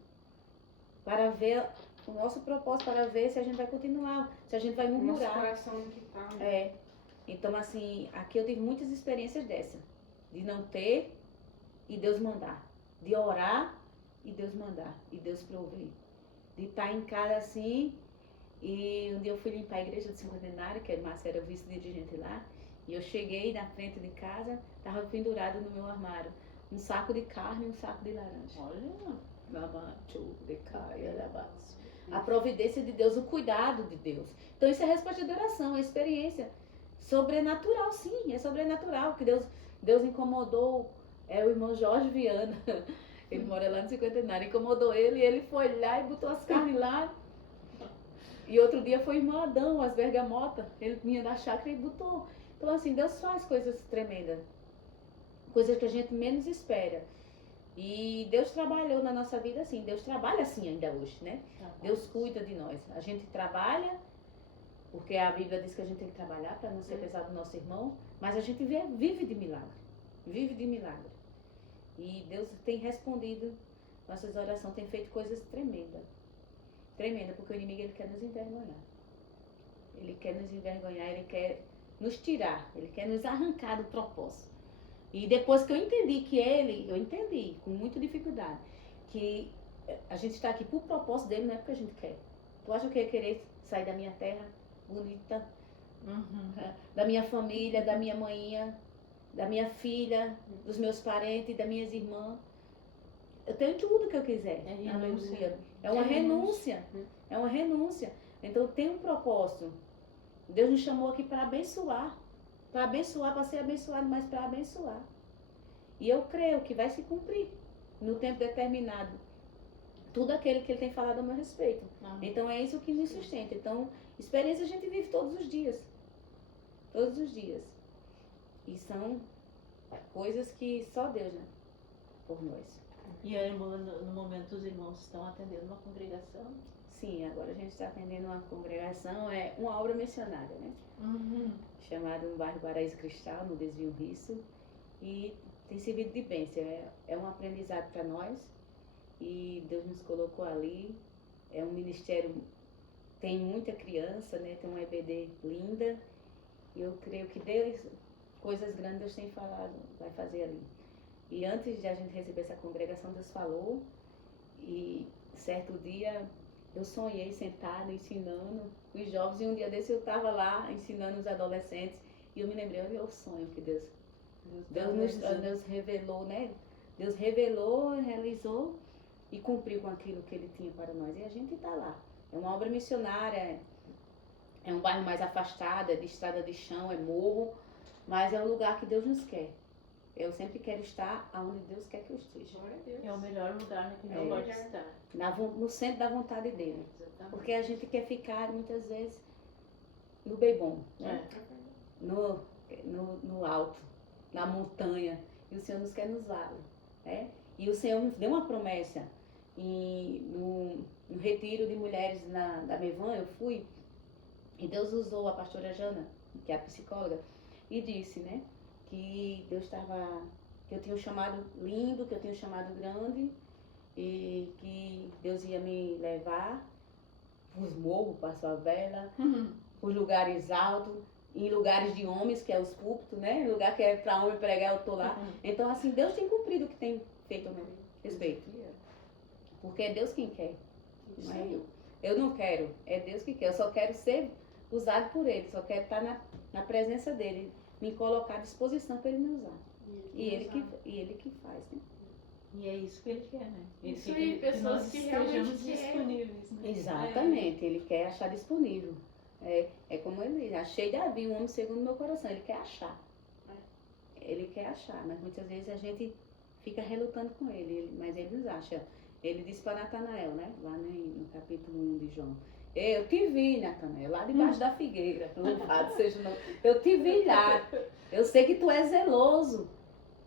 Para ver o nosso propósito, para ver se a gente vai continuar, se a gente vai murmurar. Nosso coração que tá, né? Então, assim, aqui eu tive muitas experiências dessa. De não ter e Deus mandar. De orar e Deus mandar. E Deus prover. De estar em casa assim. E um dia eu fui limpar a igreja do Cinquentenário, que a Márcia era vice-dirigente lá. E eu cheguei na frente de casa, estava pendurado no meu armário um saco de carne e um saco de laranja. Olha, a providência de Deus, o cuidado de Deus. Então isso é resposta de oração, é experiência sobrenatural, sim, é sobrenatural. Que Deus incomodou o irmão Jorge Viana, ele mora lá no Cinquentenário, incomodou ele e ele foi lá e botou as carnes lá. E outro dia foi o irmão Adão, as bergamotas, ele vinha da chácara e botou. Então assim, Deus faz coisas tremendas, coisas que a gente menos espera. E Deus trabalhou na nossa vida assim, Deus trabalha assim ainda hoje, né? Deus cuida de nós. A gente trabalha, porque a Bíblia diz que a gente tem que trabalhar para não ser pesado do nosso irmão, mas a gente vive de milagre, vive de milagre. E Deus tem respondido nossas orações, tem feito coisas tremendas. Tremenda, porque o inimigo ele quer nos envergonhar. Ele quer nos envergonhar, ele quer nos tirar, ele quer nos arrancar do propósito. E depois que eu entendi eu entendi com muita dificuldade, que a gente está aqui por propósito dele, não é porque a gente quer. Tu acha que eu ia querer sair da minha terra bonita, da minha família, da minha manhinha, da minha filha, dos meus parentes, das minhas irmãs? Eu tenho tudo que eu quiser. Aleluia. É uma renúncia. É uma renúncia. Então tem um propósito. Deus nos chamou aqui para abençoar. Para ser abençoado, mas para abençoar. E eu creio que vai se cumprir no tempo determinado. Tudo aquilo que Ele tem falado a meu respeito. Então é isso que nos sustenta. Então, experiência a gente vive todos os dias. Todos os dias. E são coisas que só Deus, né? Por nós. E aí, no momento os irmãos estão atendendo uma congregação? Sim, agora a gente está atendendo uma congregação, é uma obra missionária, né? Chamada no bairro Paraíso Cristal, no Desvio Risso. E tem servido de bênção, é um aprendizado para nós. E Deus nos colocou ali. É um ministério, tem muita criança, né? Tem uma EBD linda. E eu creio que Deus, coisas grandes Deus tem falado, vai fazer ali. E antes de a gente receber essa congregação, Deus falou. E certo dia eu sonhei sentado, ensinando os jovens. E um dia desse eu estava lá, ensinando os adolescentes. E eu me lembrei, olha o sonho que Deus revelou, né? Deus revelou, realizou e cumpriu com aquilo que Ele tinha para nós. E a gente está lá. É uma obra missionária, é um bairro mais afastado, é de estrada de chão, é morro, mas é o lugar que Deus nos quer. Eu sempre quero estar onde Deus quer que eu esteja. Glória a Deus. É o melhor lugar que não pode estar. No centro da vontade dele. Exatamente. Porque a gente quer ficar, muitas vezes, no bem bom, né? No alto, na montanha. E o Senhor nos quer nos vales, né? E o Senhor nos deu uma promessa. No retiro de mulheres da Mevan, eu fui, e Deus usou a pastora Jana, que é a psicóloga, e disse, né? Que eu tinha um chamado lindo, que eu tinha um chamado grande, e que Deus ia me levar para os morros, para a favela, para os lugares altos, em lugares de homens, que é os púlpitos, né? Lugar que é para homem pregar, eu tô lá. Então, assim, Deus tem cumprido o que tem feito a meu respeito. Porque é Deus quem quer, não é eu. Eu não quero, é Deus que quer. Eu só quero ser usado por Ele, só quero estar na presença dEle, me colocar à disposição para Ele me usar. E ele que faz, né? E é isso que Ele quer, né? Isso aí, pessoas nós que estejamos realmente querem. disponíveis. Né? Exatamente, Ele quer achar disponível. É como Ele diz, achei Davi, um homem segundo o meu coração. Ele quer achar. Ele quer achar, mas muitas vezes a gente fica relutando com ele, mas Ele nos acha. Ele disse para Natanael, né? Lá no capítulo 1 de João. Eu te vi, Natanael, lá debaixo da figueira. Louvado seja o nome. Eu te vi lá. Eu sei que tu és zeloso.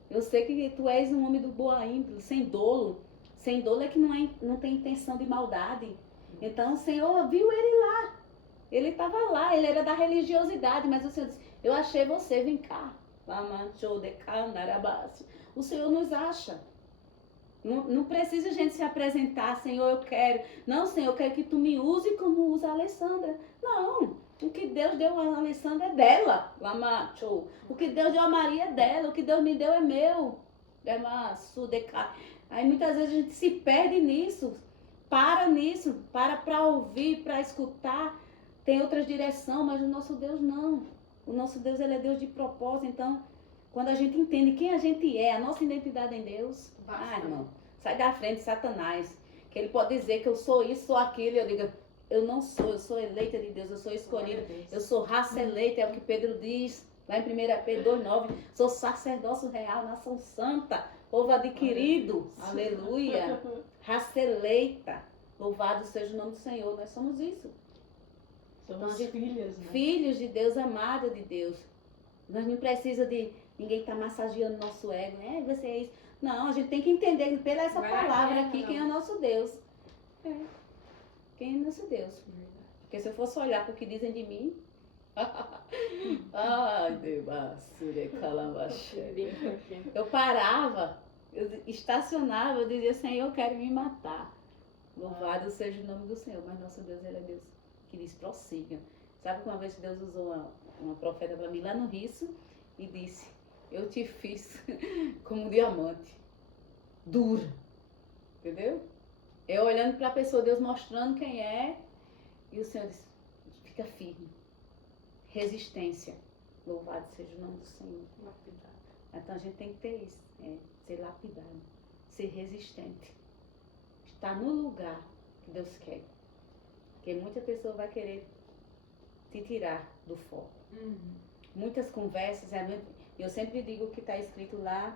Eu sei que tu és um homem do boa índole, sem dolo. Sem dolo é que não tem intenção de maldade. Então o Senhor viu ele lá. Ele estava lá, ele era da religiosidade, mas o Senhor disse, eu achei você, vem cá. O Senhor nos acha. Não precisa a gente se apresentar, Senhor, eu quero. Não, Senhor, eu quero que tu me use como usa a Alessandra. Não, o que Deus deu a Alessandra é dela. O que Deus deu a Maria é dela, o que Deus me deu é meu. Aí muitas vezes a gente se perde nisso, para ouvir, para escutar. Tem outras direções, mas o nosso Deus não. O nosso Deus, ele é Deus de propósito, então... Quando a gente entende quem a gente é, a nossa identidade em Deus, irmão, sai da frente, Satanás. Que ele pode dizer que eu sou isso, sou aquilo, e eu digo, eu não sou, eu sou eleita de Deus, eu sou escolhida, eu sou raça eleita, é o que Pedro diz, lá em 1 Pedro 2,9, sou sacerdócio real, nação santa, povo adquirido, aleluia, raça eleita, louvado seja o nome do Senhor, nós somos isso. Somos filhos, né? Filhos de Deus, amados de Deus. Nós não precisamos de ninguém estar massageando nosso ego, né? Você é isso. Não, a gente tem que entender pela essa palavra aqui quem é o nosso Deus. Quem é o nosso Deus. Porque se eu fosse olhar para o que dizem de mim... Ai, eu parava, eu estacionava, eu dizia, Senhor, eu quero me matar. Louvado seja o nome do Senhor. Mas nosso Deus, ele é Deus que diz, prossiga. Sabe que uma vez que Deus usou uma profeta para mim lá no Risso e disse, eu te fiz como um diamante, dura, entendeu? Eu olhando para a pessoa, Deus mostrando quem é, e o Senhor disse, fica firme, resistência, louvado seja o nome do Senhor. Lapidado. Então a gente tem que ter isso, ser lapidado, ser resistente, estar no lugar que Deus quer, porque muita pessoa vai querer te tirar do foco. Muitas conversas, eu sempre digo o que está escrito lá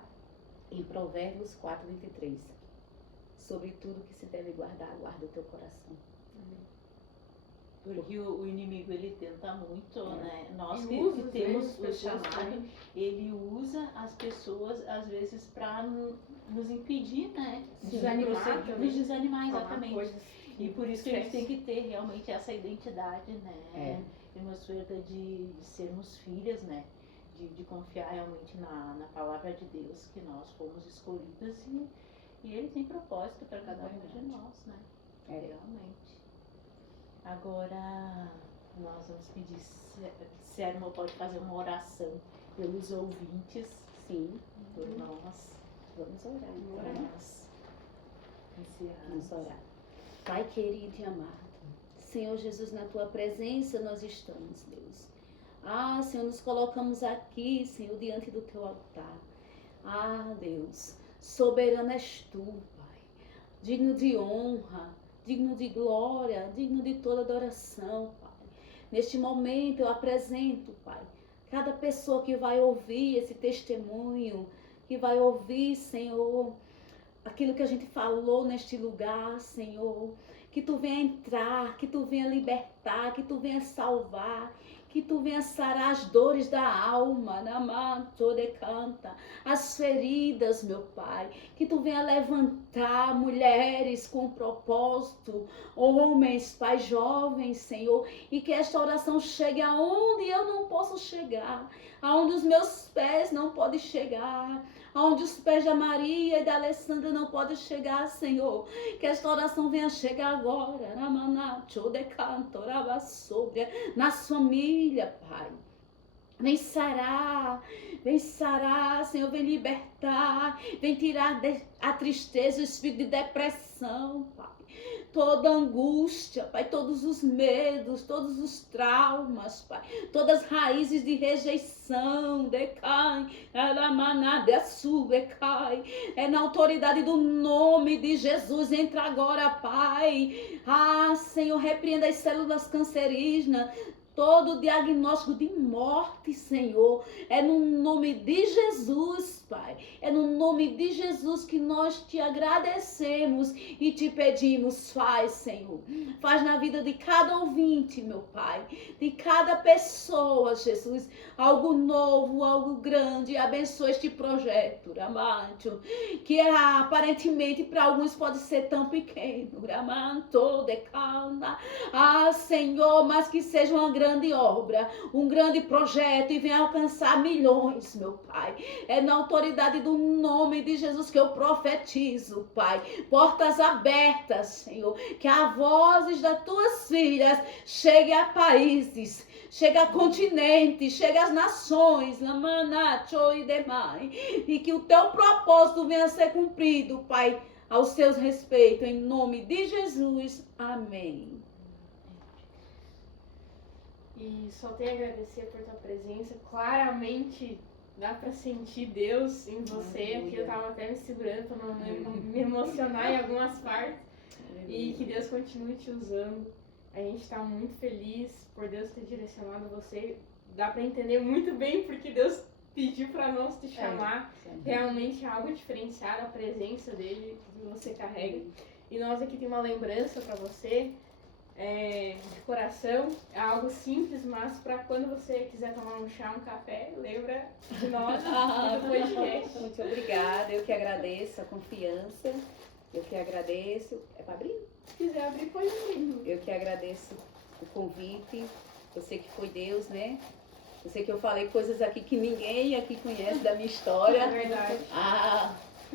em Provérbios 4:23. Sobre tudo que se deve guardar, guarda o teu coração. Porque o inimigo, ele tenta muito, né? Nós E que usa, às temos vezes, o pessoas chamado, também. ele usa as pessoas, às vezes, para nos impedir, né? Desanimar prosseguir, também. nos desanimar, Falar exatamente. coisas E por isso que a gente esquece. tem que ter realmente essa identidade, né? Irmã Suelta, de sermos filhas, né? De confiar realmente na palavra de Deus, que nós fomos escolhidas e ele tem propósito para cada um de nós, né? Realmente. Agora, nós vamos pedir se a irmã pode fazer uma oração pelos ouvintes, Sim, por nós, vamos orar. para Então. nós encerrarmos. Vamos orar. Pai querido e amado, Senhor Jesus, na tua presença nós estamos, Deus. Ah, Senhor, nos colocamos aqui, Senhor, diante do teu altar. Ah, Deus, soberano és tu, Pai. Digno de honra, digno de glória, digno de toda adoração, Pai. Neste momento eu apresento, Pai, cada pessoa que vai ouvir esse testemunho, que vai ouvir, Senhor, aquilo que a gente falou neste lugar, Senhor, que tu venha entrar, que tu venha libertar, que tu venha salvar, que tu venha sarar as dores da alma, canta, as feridas, meu Pai, que tu venha levantar mulheres com propósito, homens, Pai, jovens, Senhor, e que esta oração chegue aonde eu não posso chegar, aonde os meus pés não podem chegar, aonde os pés da Maria e da Alessandra não podem chegar, Senhor. Que esta oração venha chegar agora, nas famílias, Pai. Vem sarar, Senhor, vem libertar, vem tirar a tristeza, o espírito de depressão, Pai. Toda angústia, Pai, todos os medos, todos os traumas, Pai, todas as raízes de rejeição, decai, decai, é na autoridade do nome de Jesus, entra agora, Pai. Ah, Senhor, repreenda as células cancerígenas, todo diagnóstico de morte, Senhor, é no nome de Jesus, Pai, é no nome de Jesus que nós te agradecemos e te pedimos, faz, Senhor, faz na vida de cada ouvinte, meu Pai, de cada pessoa, Jesus, algo novo, algo grande, abençoa este projeto, Ramancho, que aparentemente para alguns pode ser tão pequeno, Ramanto, decalma, ah, Senhor, mas que seja uma grande obra, um grande projeto e venha alcançar milhões, meu Pai. É na autoridade do nome de Jesus que eu profetizo, Pai. Portas abertas, Senhor, que as vozes das tuas filhas cheguem a países, chegue a continentes, chegue às nações, e demais, e que o teu propósito venha a ser cumprido, Pai, aos seus respeitos, em nome de Jesus. Amém. E só tenho a agradecer por tua presença. Claramente dá pra sentir Deus em você. Aqui eu tava até me segurando pra não me emocionar em algumas partes. E que Deus continue te usando. A gente tá muito feliz por Deus ter direcionado você. Dá pra entender muito bem porque Deus pediu pra nós te chamar. Realmente é algo diferenciado, a presença dele que você carrega. E nós aqui tem uma lembrança pra você. De coração, é algo simples, mas para quando você quiser tomar um chá, um café, lembra de nós e do podcast. Muito obrigada, eu que agradeço a confiança, eu que agradeço. É para abrir? Se quiser abrir, pode abrir. Eu que agradeço o convite, eu sei que foi Deus, né? Eu sei que eu falei coisas aqui que ninguém aqui conhece da minha história. É verdade. A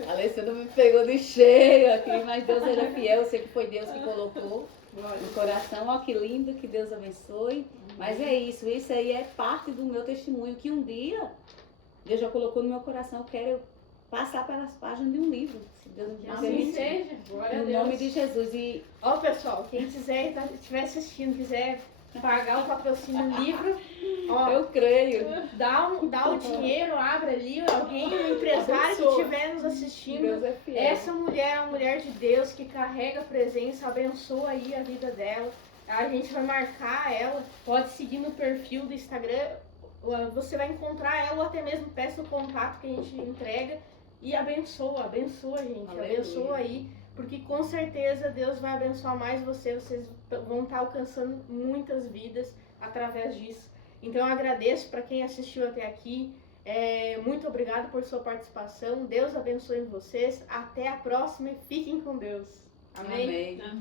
Alessandra me pegou de cheio aqui, mas Deus era fiel, eu sei que foi Deus que colocou no coração. Ó, que lindo, que Deus abençoe. Mas é isso aí é parte do meu testemunho, que um dia Deus já colocou no meu coração. Eu quero passar pelas páginas de um livro, se Deus me Assim permitir. seja, glória a No Deus. nome de Jesus. E Ó, pessoal, quem quiser, estiver assistindo, quiser pagar o patrocínio do livro, ó, eu creio. dá o dinheiro, abre ali, alguém, um empresário que estiver nos assistindo. Deus é fiel. Essa mulher é uma mulher de Deus que carrega a presença, abençoa aí a vida dela. A gente vai marcar ela, pode seguir no perfil do Instagram, você vai encontrar ela ou até mesmo peça o contato que a gente entrega e abençoa, gente, Aleluia. abençoa aí, porque com certeza Deus vai abençoar mais vocês vão estar alcançando muitas vidas através disso. Então eu agradeço para quem assistiu até aqui. Muito obrigado por sua participação. Deus abençoe vocês. Até a próxima e fiquem com Deus. Amém? Amém.